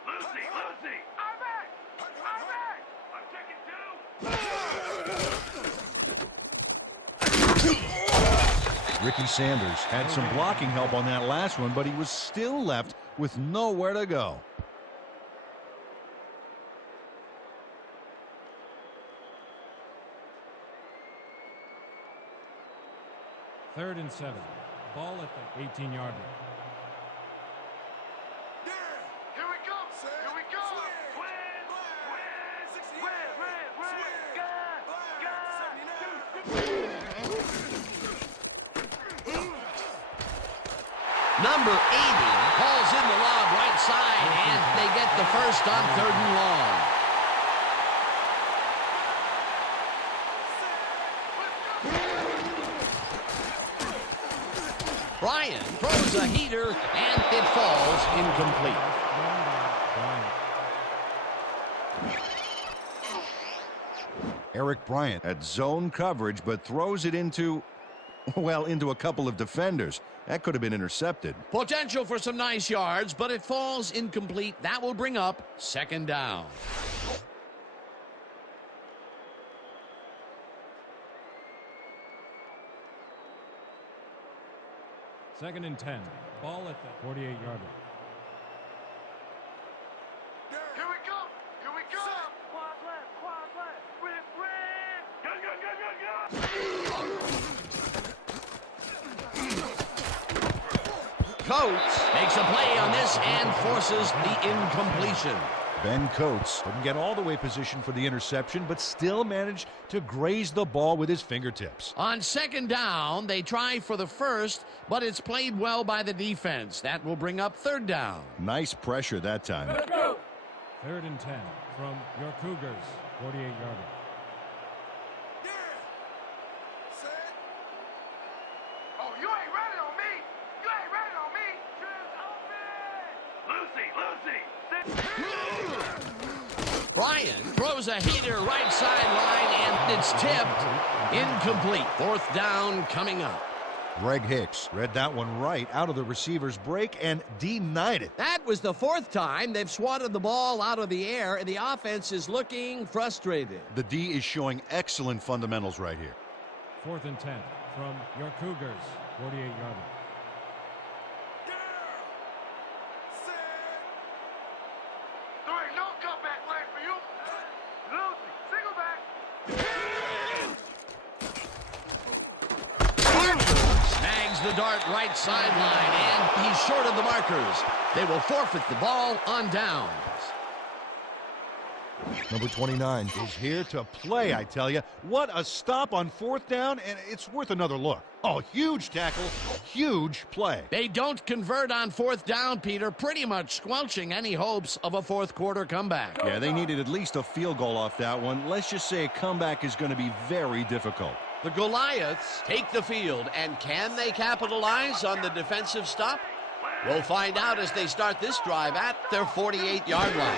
Lucy, Lucy! I'm back! I'm back! I'm checking two! Ricky Sanders had some blocking help on that last one, but he was still left with nowhere to go. Third and 7. Ball at the 18-yard line. Here we go! Here we go! Win! Number 80 hauls in the lob right side, and they get the first on 3rd and long. Bryant throws a heater, and it falls incomplete. Eric Bryant at zone coverage, but throws it into a couple of defenders. That could have been intercepted. Potential for some nice yards, but it falls incomplete. That will bring up second down. Second and 10. Ball at the 48-yard line. Here we go! Here we go! Quad left! Good! Coates makes a play on this and forces the incompletion. Ben Coates couldn't get all the way positioned for the interception, but still managed to graze the ball with his fingertips. On second down, they try for the first, but it's played well by the defense. That will bring up third down. Nice pressure that time. Third and 10 from your Cougars, 48-yard line. Oh, you ain't ready on me! You ain't ready on me! Lucy! Bryant throws a heater right sideline, and it's tipped. Incomplete. Fourth down coming up. Greg Hicks read that one right out of the receiver's break and denied it. That was the fourth time they've swatted the ball out of the air, and the offense is looking frustrated. The D is showing excellent fundamentals right here. Fourth and 10 from your Cougars, 48-yard line. There ain't no comeback line for you! Lucy, single back! Snags the dart right sideline, and he's short of the markers. They will forfeit the ball on downs. Number 29 is here to play, I tell you. What a stop on fourth down, and it's worth another look. Oh, huge tackle, huge play. They don't convert on fourth down, Peter, pretty much squelching any hopes of a fourth quarter comeback. Yeah, they needed at least a field goal off that one. Let's just say a comeback is going to be very difficult. The Goliaths take the field, and can they capitalize on the defensive stop? We'll find out as they start this drive at their 48-yard line.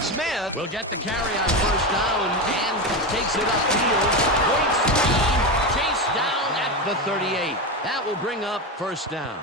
Smith will get the carry on first down and takes it upfield. Great speed, chased down at the 38. That will bring up first down.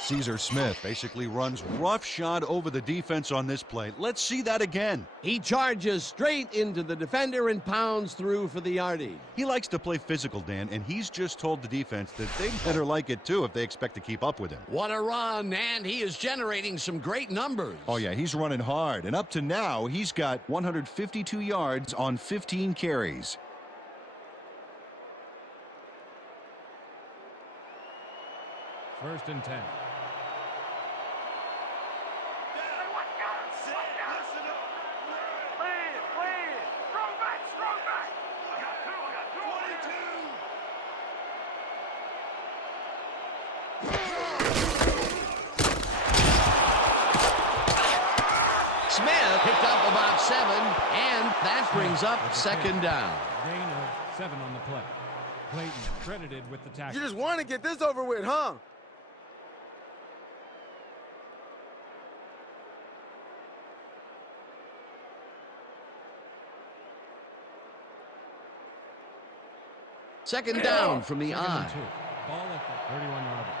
Caesar Smith basically runs roughshod over the defense on this play. Let's see that again. He charges straight into the defender and pounds through for the yardage. He likes to play physical, Dan, and he's just told the defense that they better like it too if they expect to keep up with him. What a run, and he is generating some great numbers. Oh yeah, he's running hard, and up to now, he's got 152 yards on 15 carries. First and 10. Smith picked up about 7, and that brings up second down. Gain of 7 on the play. Clayton credited with the tackle. You just want to get this over with, huh? Second down from the Second and eye. 2. Ball at the 31-yard line.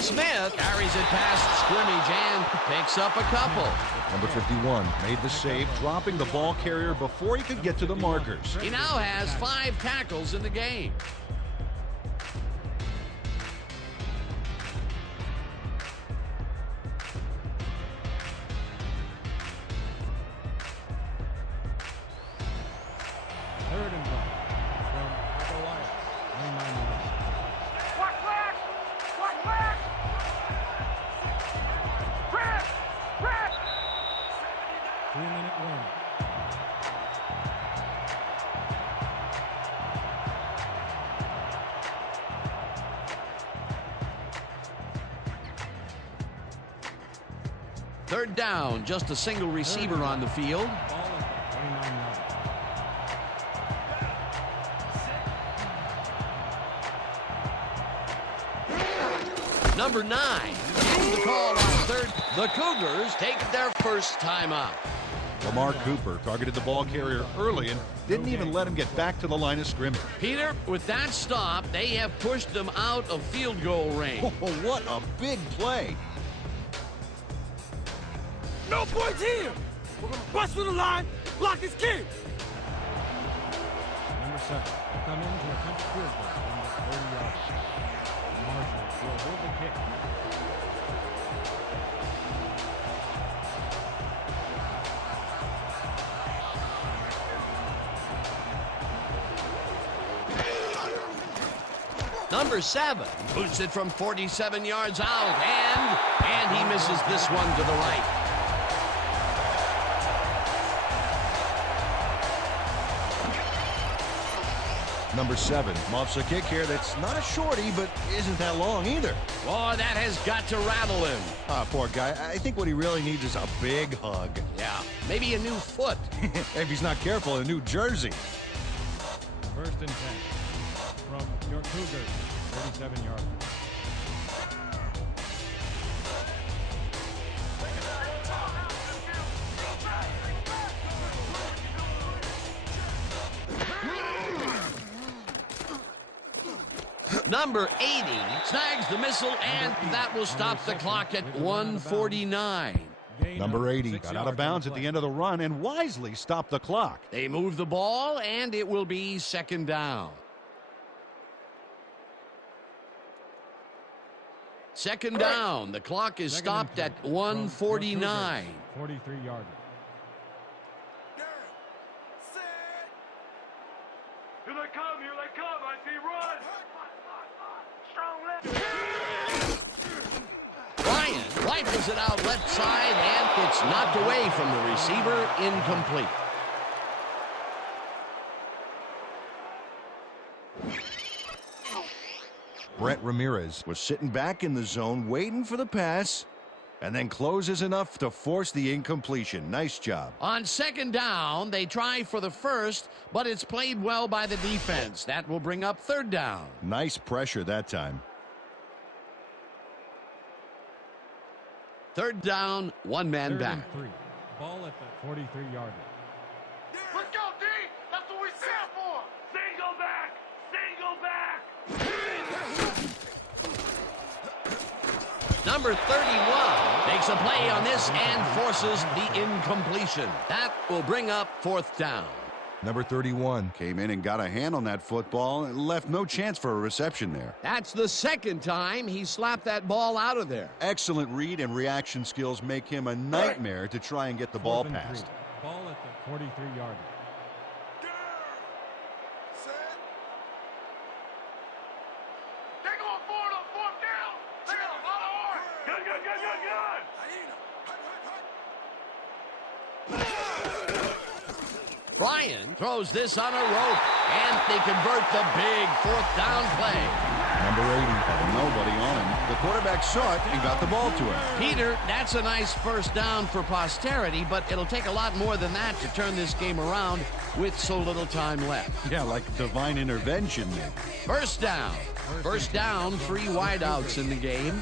Smith carries it past scrimmage and picks up a couple. Number 51 made the save, dropping the ball carrier before he could get to the markers. He now has 5 tackles in the game. Third and 1 from the Lions. 29 yards. Watch flash! Watch flash! Press! Press! 3-minute warning. Third down, just a single receiver on the field. Ball at the 29-yard line. Number 9 gets the call on third. The Cougars take their first timeout. Lamar Cooper targeted the ball carrier early and didn't even let him get back to the line of scrimmage. Peter, with that stop, they have pushed them out of field goal range. Oh, what a big play. No points here. We're going to bust through the line, block his kick. Number 7 will come in to attempt a field goal from the 30-yard line. Marshall will hold the kick. Number 7 boots it from 47 yards out, and he misses this one to the right. Number 7 muffs a kick here that's not a shorty, but isn't that long either. Boy, that has got to rattle him. Ah, poor guy. I think what he really needs is a big hug. Yeah, maybe a new foot. If he's not careful, a new jersey. First and 10 from your Cougars, 37-yard line. Number 80 snags the missile, and that will stop the clock at 1:49. Number 80 got out of bounds at the end of the run and wisely stopped the clock. They move the ball, and it will be second down. Second down. The clock is stopped at 1:49. 43-yard. Here they come, here they come. I see run. Strong left. Bryant rifles it out left side, and it's knocked away from the receiver, incomplete. Brett Ramirez was sitting back in the zone waiting for the pass and then closes enough to force the incompletion. Nice job. On second down, they try for the first, but it's played well by the defense. That will bring up third down. Nice pressure that time. Third down, one man Third back. and 3. Ball at the 43-yard line. Let's go, D. That's what we set for. Single back. Single back. Number 31 makes a play on this and forces the incompletion. That will bring up fourth down. Number 31 came in and got a hand on that football and left no chance for a reception there. That's the second time he slapped that ball out of there. Excellent read and reaction skills make him a nightmare to try and get the ball Fourth and passed. 3. Ball at the 43-yard line. They're going forward on fourth down. They got a lot of heart. Good, good, good, good, good. Bryan throws this on a rope, and they convert the big fourth down play. Number 80 had nobody on him. The quarterback saw it and got the ball to him. Peter, that's a nice first down for posterity, but it'll take a lot more than that to turn this game around with so little time left. Yeah, like divine intervention, maybe. First down. First down, 3 wideouts in the game.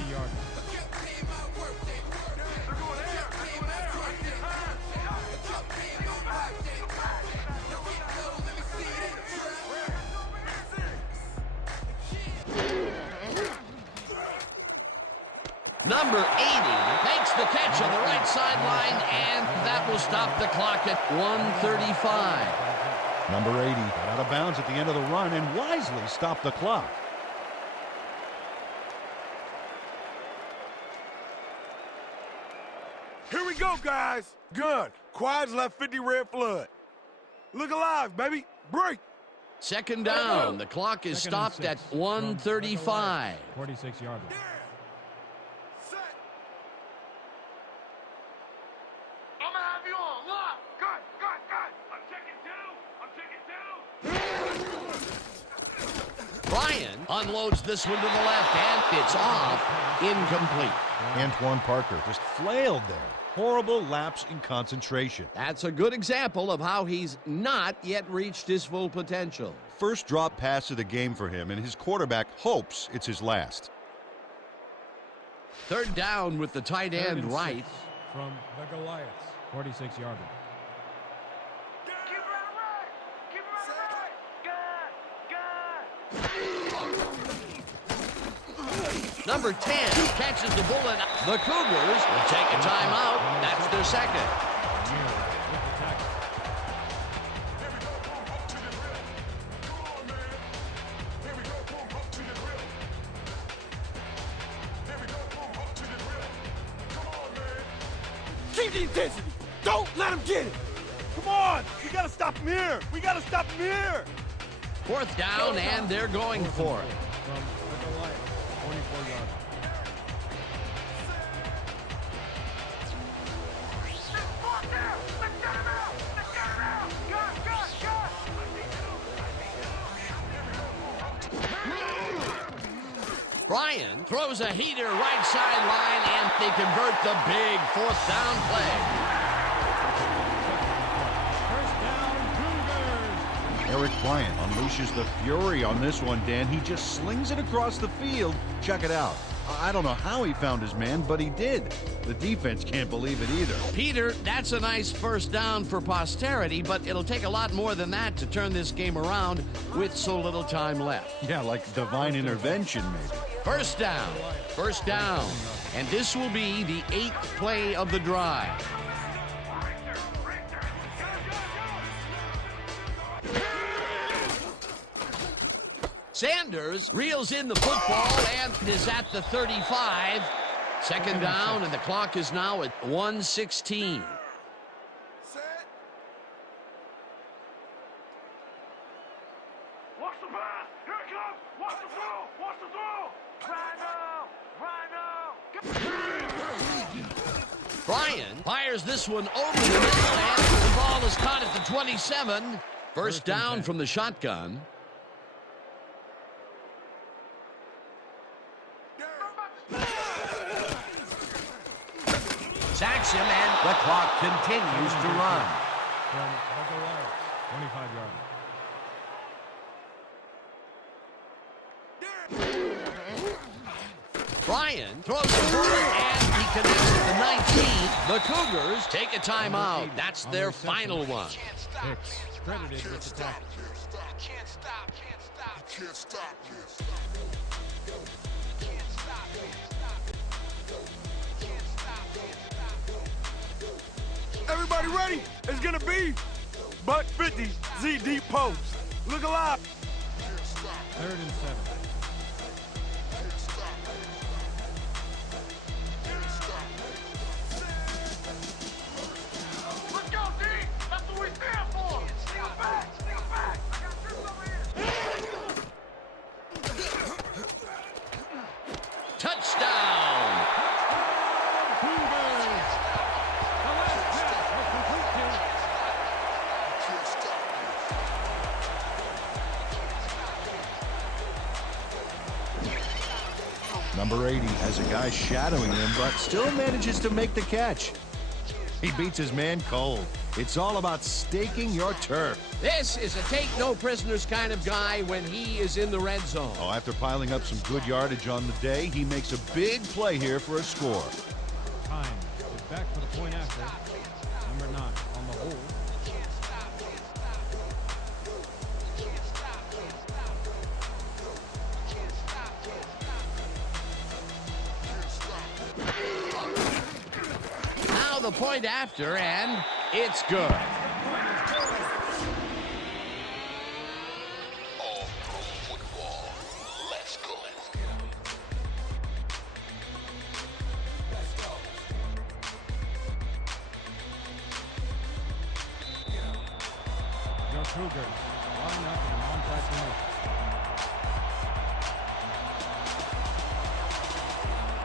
Number 80 makes the catch on the right sideline, and that will stop the clock at 1:35. Number 80 got out of bounds at the end of the run and wisely stopped the clock. Here we go, guys. Good. Quiet's left 50 red flood. Look alive, baby. Break. Second down. The clock is Second and stopped at 6 from 1:35. 46 yards. Set. I'm gonna have you on lock. Good, good, good. I'm checking 2. I'm checking 2. Bryan unloads this one to the left, and it's off. Incomplete. Antoine Parker just flailed there. Horrible lapse in concentration. That's a good example of how he's not yet reached his full potential. First drop pass of the game for him, and his quarterback hopes it's his last. Third down with the tight Third end and right. 6 from the Goliaths. 46 yards. Keep it right. Keep it right. Good, good. Number 10 catches the bullet. The Cougars will take a timeout. That's their second. Keep the intensity. Don't let him get it. Come on. We got to stop him here. We got to stop him here. Fourth down, and they're going for it. From the Goliaths. 44 yards. Walk down. Let's get him out. Let's get him out. Good, good, good. Bryan throws a heater right sideline, and they convert the big fourth down play. First down, Cougars. Eric Bryant unleashes the fury on this one, Dan. He just slings it across the field. Check it out. I don't know how he found his man, but he did. The defense can't believe it either. Peter, that's a nice first down for posterity, but it'll take a lot more than that to turn this game around with so little time left. Yeah, like divine intervention, maybe. First down. First down. And this will be the 8th play of the drive. Sanders reels in the football and is at the 35. Second down, and the clock is now at 1:16. Set. Watch the pass. Here it comes. Watch the throw. Watch the throw. Rhino. Rhino. Bryan fires this one over the middle, and the ball is caught at the 27. First down from the shotgun. Sacks him, and the clock continues to run. From the Goliaths. 25 yards. Bryan throws the bullet, and he connects at the 19. The Cougars take a timeout. That's their final one. Hicks credited with the tackle. Can't stop. Can't stop. Everybody ready? It's going to be Buck 50 ZD post. Look alive. Third and 7. Let's go, D. That's what we stand for. Steal back. I got troops over here. Touchdown! Cougars. The last pass was complete to Number 80 has a guy shadowing him, but still manages to make the catch. He beats his man cold. It's all about staking your turf. This is a take-no-prisoners kind of guy when he is in the red zone. Oh, after piling up some good yardage on the day, he makes a big play here for a score. Time is back for the point after. Number 9 on the hold. Now the point after, and it's good. Your Cougars line up in an onside formation.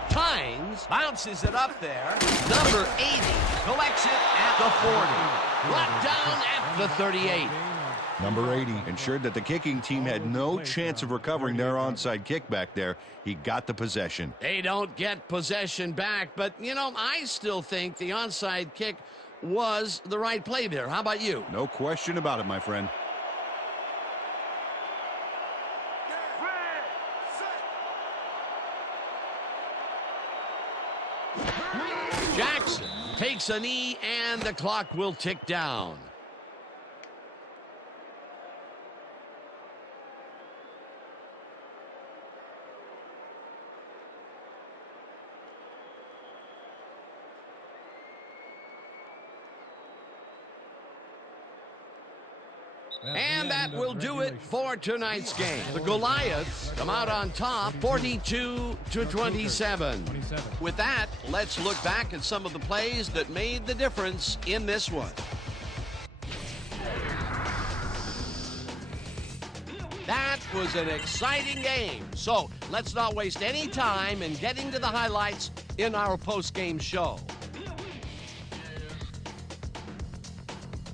Tynes bounces it up there. Number 80 collects it at the 40. Brought down at the 38. Number 80 ensured that the kicking team had no chance of recovering their onside kick back there. He got the possession. They don't get possession back, but, you know, I still think the onside kick was the right play there. How about you? No question about it, my friend. Jackson takes a knee, and the clock will tick down. And that will do it for tonight's game. The Goliaths come out on top, 42-27. With that, let's look back at some of the plays that made the difference in this one. That was an exciting game. So let's not waste any time in getting to the highlights in our post-game show.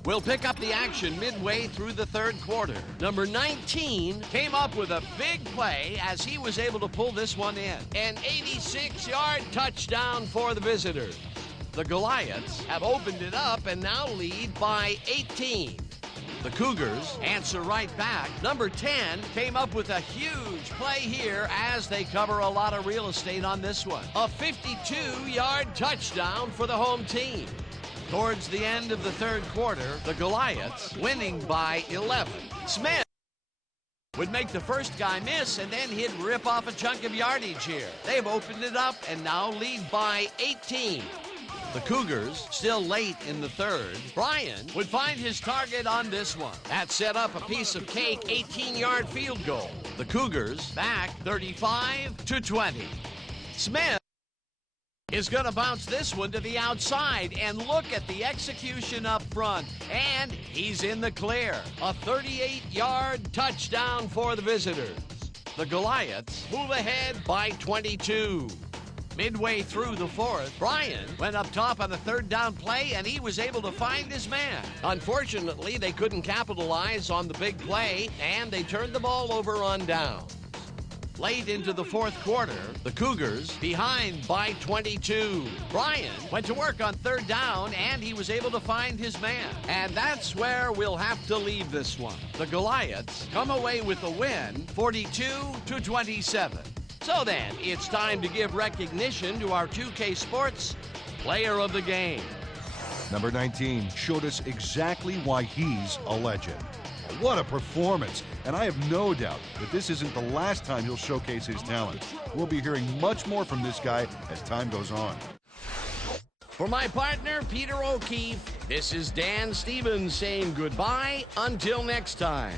We'll pick up the action midway through the third quarter. Number 19 came up with a big play as he was able to pull this one in. An 86-yard touchdown for the visitors. The Goliaths have opened it up and now lead by 18. The Cougars answer right back. Number 10 came up with a huge play here as they cover a lot of real estate on this one. A 52-yard touchdown for the home team. Towards the end of the third quarter, the Goliaths winning by 11. Smith would make the first guy miss, and then he'd rip off a chunk of yardage here. They've opened it up and now lead by 18. The Cougars still late in the third. Bryan would find his target on this one. That set up a piece of cake 18-yard field goal. The Cougars back 35-20. Smith is going to bounce this one to the outside, and look at the execution up front, and he's in the clear. A 38-yard touchdown for the visitors. The Goliaths move ahead by 22. Midway through the fourth, Bryan went up top on the third down play, and he was able to find his man. Unfortunately, they couldn't capitalize on the big play, and they turned the ball over on downs. Late into the fourth quarter, the Cougars behind by 22. Bryan went to work on third down, and he was able to find his man. And that's where we'll have to leave this one. The Goliaths come away with a win, 42-27. So then, it's time to give recognition to our 2K Sports Player of the Game. Number 19 showed us exactly why he's a legend. What a performance! And I have no doubt that this isn't the last time he'll showcase his talent. We'll be hearing much more from this guy as time goes on. For my partner, Peter O'Keefe, this is Dan Stevens saying goodbye until next time.